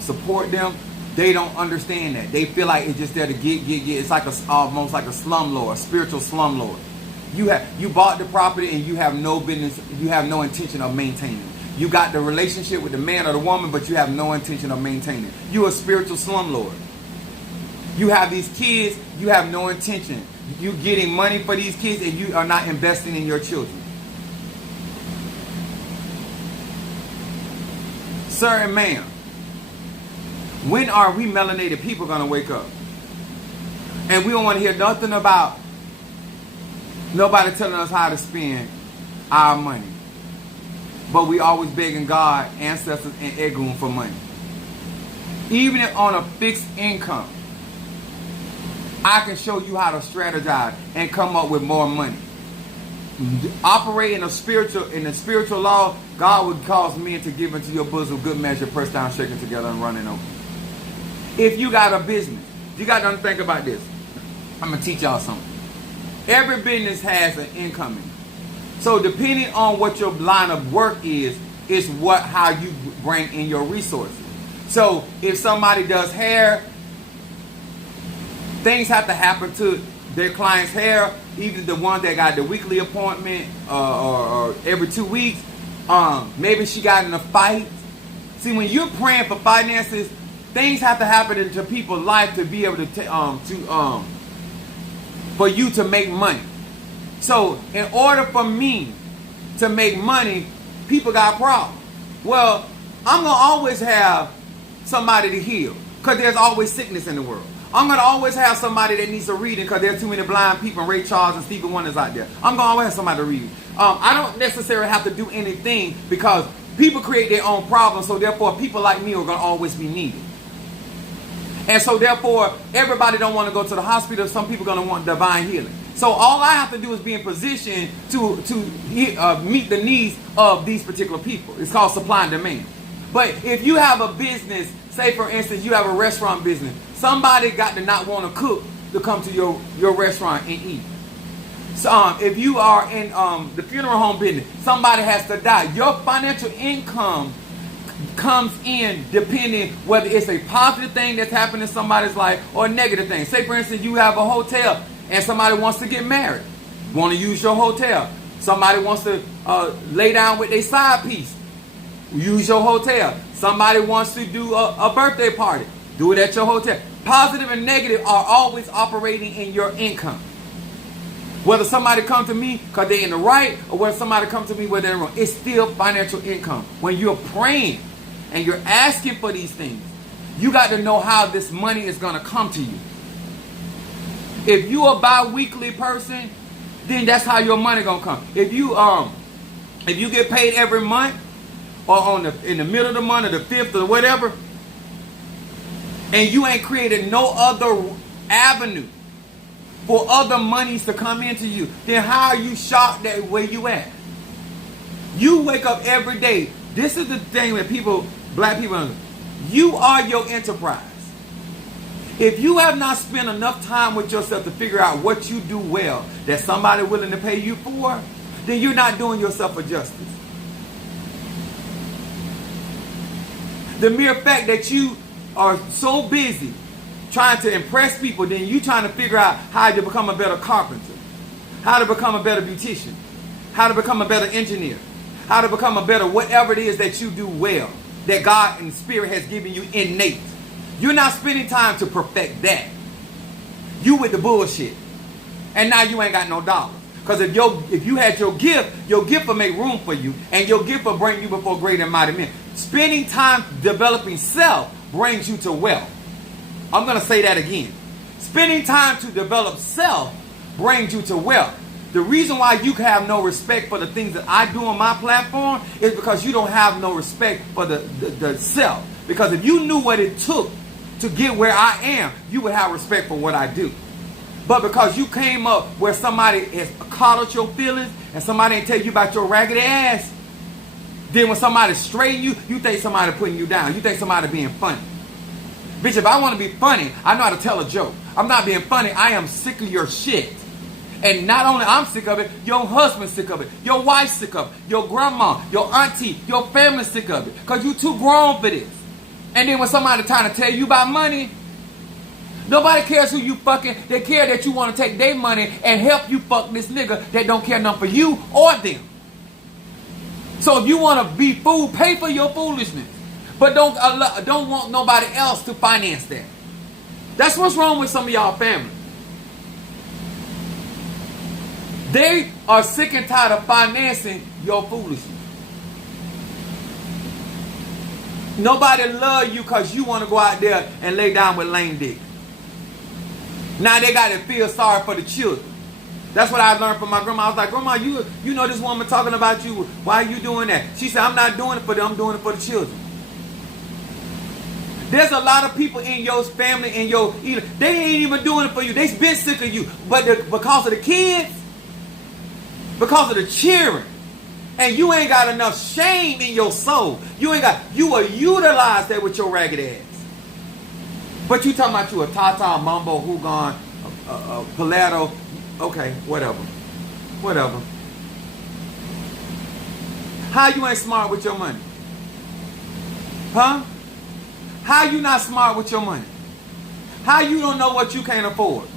support them. They don't understand that. They feel like it's just there to get. It's like almost like a slumlord, a spiritual slumlord. You bought the property and you have no business. You have no intention of maintaining it. You got the relationship with the man or the woman, but you have no intention of maintaining. You're a spiritual slumlord. You have these kids, you have no intention. You getting money for these kids and you are not investing in your children. Sir and ma'am, when are we melanated people going to wake up? And we don't want to hear nothing about nobody telling us how to spend our money. But we always begging God, ancestors, and Egun for money. Even if on a fixed income, I can show you how to strategize and come up with more money. Operate in the spiritual law, God would cause men to give into your bosom good measure, pressed down, shaken together, and running over. If you got a business, you got to think about this. I'm going to teach y'all something. Every business has an incoming. So depending on what your line of work is how you bring in your resources. So if somebody does hair, things have to happen to their client's hair, either the one that got the weekly appointment or every 2 weeks. Maybe she got in a fight. See, when you're praying for finances, things have to happen into people's life to be able to for you to make money. So in order for me to make money, people got problems. Well, I'm going to always have somebody to heal because there's always sickness in the world. I'm going to always have somebody that needs a reading because there's too many blind people and Ray Charles and Stevie Wonder's out there. I'm going to always have somebody to read. I don't necessarily have to do anything because people create their own problems. So therefore, people like me are going to always be needed. And so therefore, everybody don't want to go to the hospital. Some people are going to want divine healing. So all I have to do is be in position to meet the needs of these particular people. It's called supply and demand. But if you have a business, say for instance, you have a restaurant business, somebody got to not want to cook to come to your restaurant and eat. So if you are in the funeral home business, somebody has to die. Your financial income comes in depending whether it's a positive thing that's happened in somebody's life or a negative thing. Say for instance, you have a hotel and somebody wants to get married, want to use your hotel. Somebody wants to lay down with their side piece, use your hotel. Somebody wants to do a birthday party, do it at your hotel. Positive and negative are always operating in your income. Whether somebody come to me because they're in the right or whether somebody come to me where they're wrong, it's still financial income. When you're praying and you're asking for these things, you got to know how this money is going to come to you. If you a bi-weekly person, then that's how your money going to come. If you get paid every month or in the middle of the month or the 5th or whatever, and you ain't created no other avenue for other monies to come into you, then how are you shocked that where you at? You wake up every day. This is the thing that black people, you are your enterprise. If you have not spent enough time with yourself to figure out what you do well that somebody willing to pay you for, then you're not doing yourself a justice. The mere fact that you are so busy trying to impress people, then you trying to figure out how to become a better carpenter, how to become a better beautician, how to become a better engineer, how to become a better whatever it is that you do well, that God and Spirit has given you innate. You're not spending time to perfect that. You with the bullshit. And now you ain't got no dollars. Because if you had your gift will make room for you, and your gift will bring you before great and mighty men. Spending time developing self brings you to wealth. I'm going to say that again. Spending time to develop self brings you to wealth. The reason why you have no respect for the things that I do on my platform is because you don't have no respect for the self. Because if you knew what it took to get where I am, you would have respect for what I do. But because you came up where somebody has coddled your feelings and somebody ain't tell you about your raggedy ass, then when somebody straighten you, you think somebody putting you down. You think somebody being funny. Bitch, if I want to be funny, I know how to tell a joke. I'm not being funny. I am sick of your shit. And not only I'm sick of it, your husband's sick of it. Your wife's sick of it. Your grandma, your auntie, your family's sick of it. Because you too grown for this. And then when somebody trying to tell you about money, nobody cares who you fucking. They care that you want to take their money and help you fuck this nigga that don't care nothing for you or them. So if you want to be fool, pay for your foolishness. But don't want nobody else to finance that. That's what's wrong with some of y'all family. They are sick and tired of financing your foolishness. Nobody love you because you want to go out there and lay down with lame dick. Now they got to feel sorry for the children. That's what I learned from my grandma. I was like, Grandma, you know this woman talking about you. Why are you doing that? She said, I'm not doing it for them. I'm doing it for the children. There's a lot of people in your family, they ain't even doing it for you. They've been sick of you. But because of the kids, because of the children, and you ain't got enough shame in your soul. You will utilize that with your ragged ass. But you talking about you a Tata, Mambo, Hugon, Paleto. Okay, whatever. Whatever. How you ain't smart with your money? Huh? How you not smart with your money? How you don't know what you can't afford?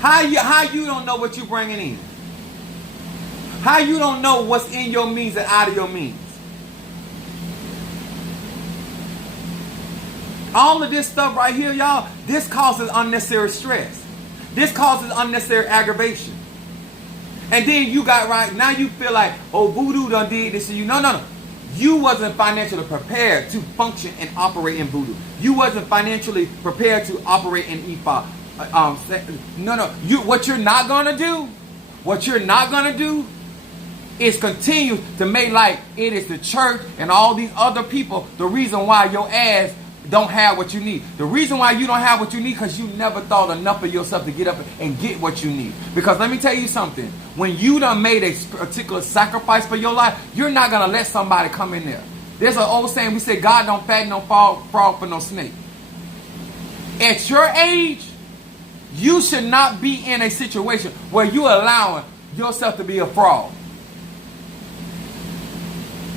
How you don't know what you bringing in? How you don't know what's in your means and out of your means? All of this stuff right here, y'all, this causes unnecessary stress. This causes unnecessary aggravation. And then you got now you feel like, oh, voodoo done did this to you. No. You wasn't financially prepared to function and operate in voodoo. You wasn't financially prepared to operate in Ifa. What you're not gonna do is continue to make like it is the church and all these other people the reason why your ass don't have what you need. The reason why you don't have what you need because you never thought enough of yourself to get up and get what you need. Because let me tell you something. When you done made a particular sacrifice for your life, you're not going to let somebody come in there. There's an old saying, we say God don't fatten no frog for no snake. At your age, you should not be in a situation where you're allowing yourself to be a frog.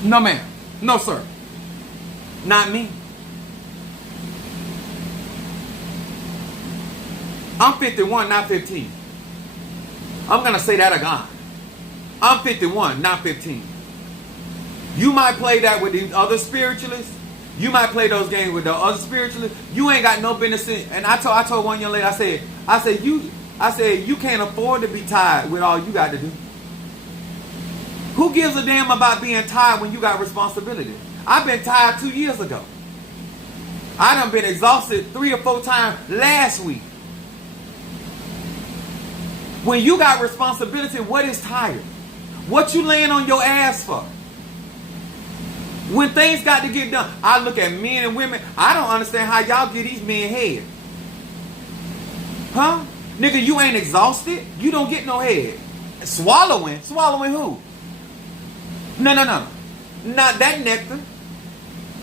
No, ma'am. No, sir. Not me. I'm 51, not 15. I'm going to say that again. I'm 51, not 15. You might play that with the other spiritualists. You might play those games with the other spiritualists. You ain't got no business in. And I told one young lady, I said, you can't afford to be tired with all you got to do. Who gives a damn about being tired when you got responsibility? I've been tired 2 years ago. I done been exhausted 3 or 4 times last week. When you got responsibility, what is tired? What you laying on your ass for? When things got to get done, I look at men and women. I don't understand how y'all get these men head. Huh? Nigga, you ain't exhausted. You don't get no head. Swallowing? Swallowing who? No. Not that nectar.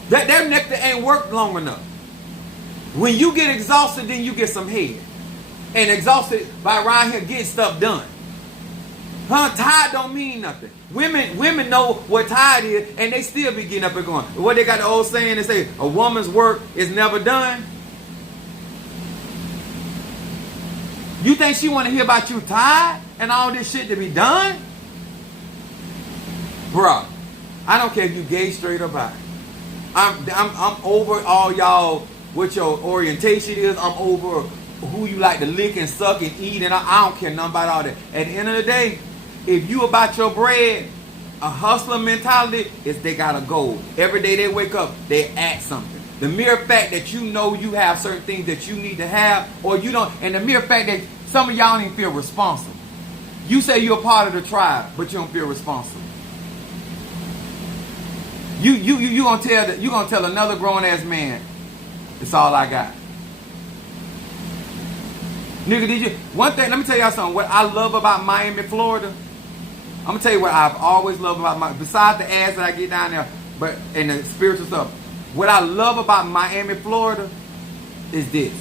That nectar ain't worked long enough. When you get exhausted, then you get some head. And exhausted by around here getting stuff done. Huh? Tired don't mean nothing. Women know what tired is, and they still be getting up and going. What they got the old saying, they say, a woman's work is never done. You think she want to hear about you tired and all this shit to be done? Bruh, I don't care if you gay, straight, or bi. I'm over all y'all, what your orientation is. I'm over who you like to lick and suck and eat, and I don't care nothing about all that. At the end of the day, if you about your bread, a hustler mentality is they got a goal. Every day they wake up, they add something. The mere fact that you know you have certain things that you need to have, or you don't, and the mere fact that some of y'all don't even feel responsible. You say you're a part of the tribe, but you don't feel responsible. You gonna tell another grown ass man, it's all I got. Nigga, one thing, let me tell y'all something. What I love about Miami, Florida, I'm gonna tell you what I've always loved about besides the ass that I get down there, but and the spiritual stuff. What I love about Miami, Florida is this.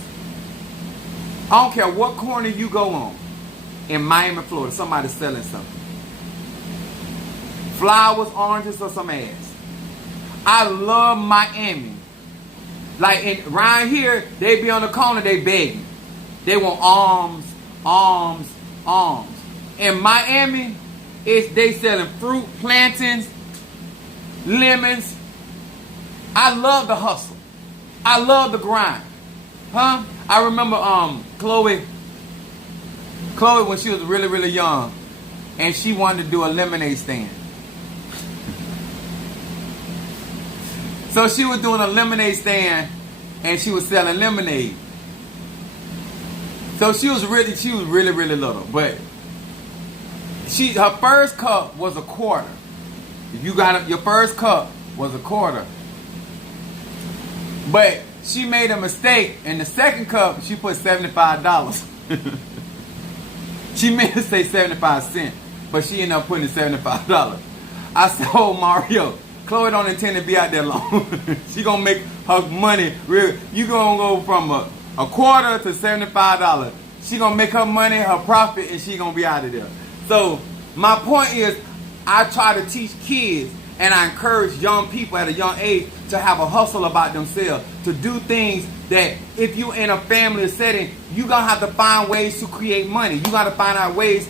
I don't care what corner you go on in Miami, Florida, somebody's selling something. Flowers, oranges, or some ass. I love Miami. Like around here, they be on the corner, they begging. They want alms. In Miami, they selling fruit, plantains, lemons. I love the hustle. I love the grind. Huh? I remember Chloe when she was really, really young, and she wanted to do a lemonade stand. So she was doing a lemonade stand, and she was selling lemonade. So she was really, really little, but her first cup was a quarter. If you got it, your first cup was a quarter. But she made a mistake. In the second cup, she put $75. She meant to say 75 cents, but she ended up putting $75. I said, oh, Mario, Chloe don't intend to be out there long. She gonna make her money real. You gonna go from a quarter to $75. She gonna make her money, her profit, and she gonna be out of there. So my point is, I try to teach kids and I encourage young people at a young age to have a hustle about themselves, to do things that if you in a family setting, you gonna have to find ways to create money. You gotta find out ways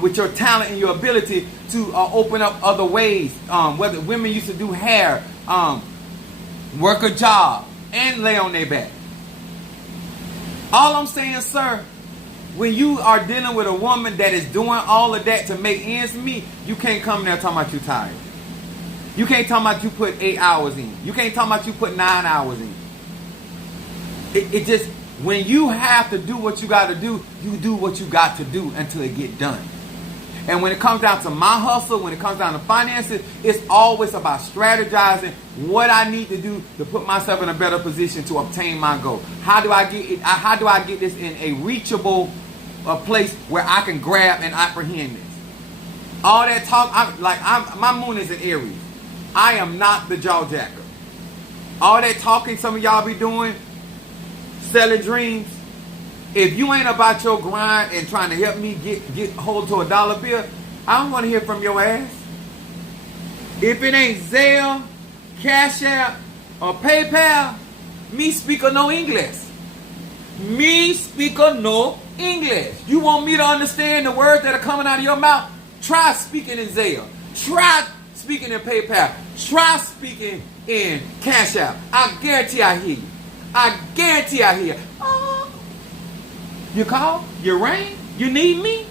with your talent and your ability to open up other ways. Whether women used to do hair, work a job, and lay on their back. All I'm saying, sir, when you are dealing with a woman that is doing all of that to make ends meet, you can't come there talking about you tired. You can't talk about you put 8 hours in. You can't talk about you put 9 hours in. It just, when you have to do what you got to do, you do what you got to do until it get done. And when it comes down to my hustle, when it comes down to finances, it's always about strategizing what I need to do to put myself in a better position to obtain my goal. How do I get it? How do I get this in a reachable place where I can grab and apprehend this? All that talk, my moon is in Aries. I am not the jaw jacker. All that talking some of y'all be doing, selling dreams. If you ain't about your grind and trying to help me get hold to a dollar bill, I don't want to hear from your ass. If it ain't Zelle, Cash App, or PayPal, me speak no English. Me speak no English. You want me to understand the words that are coming out of your mouth? Try speaking in Zelle. Try speaking in PayPal. Try speaking in Cash App. I guarantee I hear you. I guarantee I hear you. Oh, you call? You rang? You need me?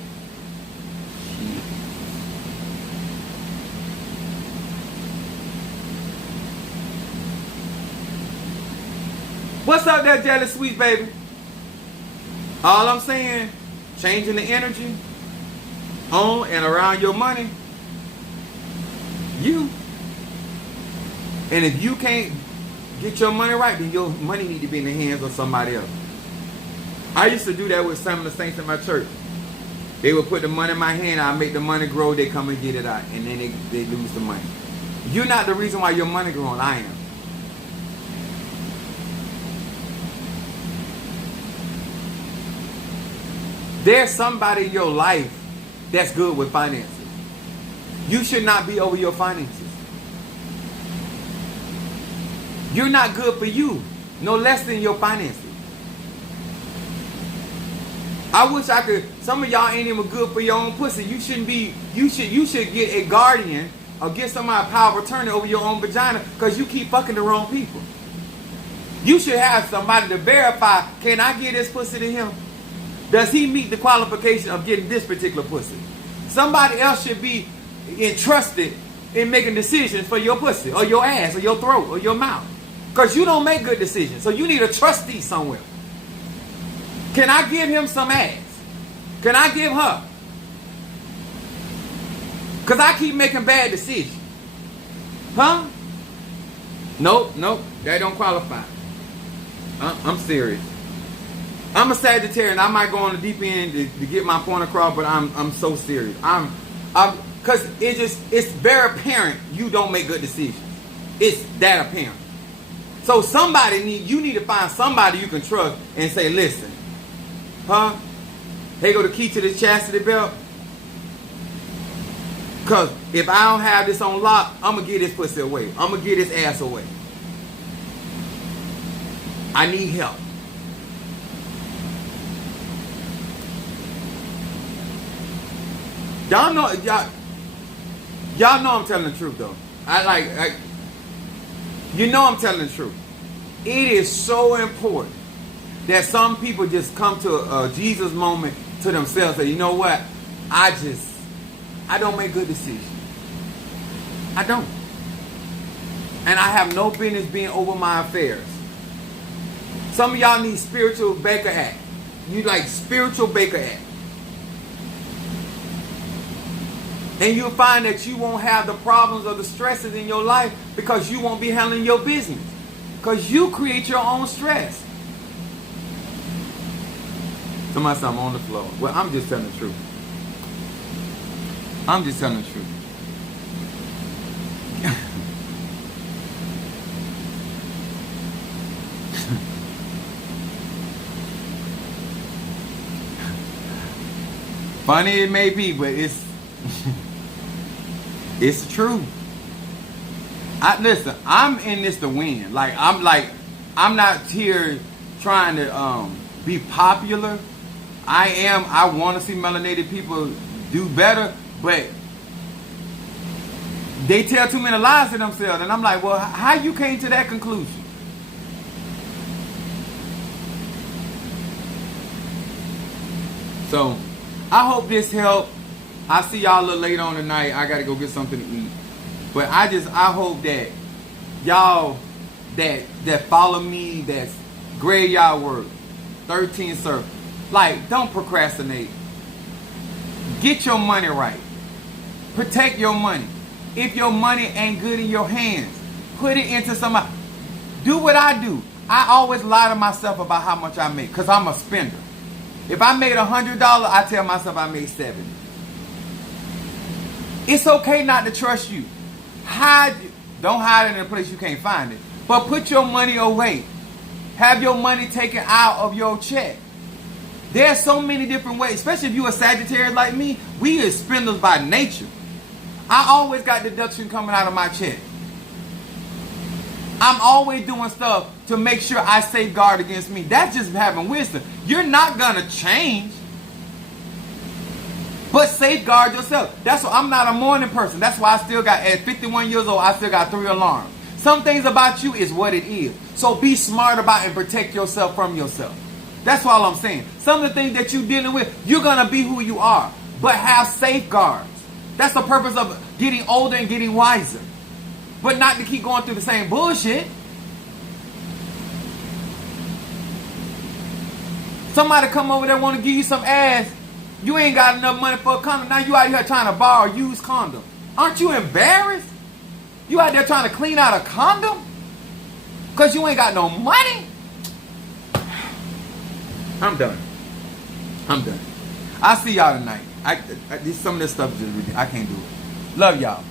What's up there, jealous sweet baby? All I'm saying, changing the energy on and around your money, you. And if you can't get your money right, then your money need to be in the hands of somebody else. I used to do that with some of the saints in my church. They would put the money in my hand, I make the money grow, they come and get it out, and then they lose the money. You're not the reason why your money growing, I am. There's somebody in your life that's good with finances. You should not be over your finances. You're not good for you, no less than your finances. I wish I could. Some of y'all ain't even good for your own pussy. You shouldn't be. You should get a guardian or get somebody a power of attorney over your own vagina because you keep fucking the wrong people. You should have somebody to verify. Can I get this pussy to him? Does he meet the qualification of getting this particular pussy? Somebody else should be entrusted in making decisions for your pussy or your ass or your throat or your mouth. Because you don't make good decisions. So you need a trustee somewhere. Can I give him some ass? Can I give her? Because I keep making bad decisions. Huh? Nope. That don't qualify. I'm serious. I'm a Sagittarius. I might go on the deep end to get my point across, but I'm so serious. Because it's very apparent you don't make good decisions. It's that apparent. So you need to find somebody you can trust and say, listen, huh? Here go the key to this chastity belt. Because if I don't have this on lock, I'm going to get this pussy away. I'm going to get this ass away. I need help. Y'all know I'm telling the truth though. You know I'm telling the truth. It is so important that some people just come to a Jesus moment to themselves and say, you know what? I don't make good decisions. I don't. And I have no business being over my affairs. Some of y'all need spiritual Baker Act. You like spiritual Baker Act. And you'll find that you won't have the problems or the stresses in your life because you won't be handling your business. Because you create your own stress. Somebody said I'm on the floor. Well, I'm just telling the truth. I'm just telling the truth. Funny it may be, but it's it's true. Listen, I'm in this to win. I'm not here trying to be popular. I want to see melanated people do better, but they tell too many lies to themselves, and I'm like, well, how you came to that conclusion? So I hope this helped. I see y'all a little late on tonight. I gotta go get something to eat. But I hope that y'all that follow me, that's graveyard work, 13 circle, don't procrastinate. Get your money right. Protect your money. If your money ain't good in your hands, put it into somebody. Do what I do. I always lie to myself about how much I make because I'm a spender. If I made $100, I tell myself I made $70. It's okay not to trust you. Don't hide it in a place you can't find it. But put your money away. Have your money taken out of your check. There's so many different ways, especially if you're a Sagittarius like me. We are spenders by nature. I always got deduction coming out of my check. I'm always doing stuff to make sure I safeguard against me. That's just having wisdom. You're not going to change. But safeguard yourself. That's why I'm not a morning person. That's why I still got, at 51 years old, I still got 3 alarms. Some things about you is what it is. So be smart about and protect yourself from yourself. That's all I'm saying. Some of the things that you're dealing with, you're going to be who you are. But have safeguards. That's the purpose of getting older and getting wiser. But not to keep going through the same bullshit. Somebody come over there want to give you some ass. You ain't got enough money for a condom. Now you out here trying to borrow a used condom. Aren't you embarrassed? You out there trying to clean out a condom? Because you ain't got no money? I'm done. I'll see y'all tonight. Some of this stuff is just ridiculous. I can't do it. Love y'all.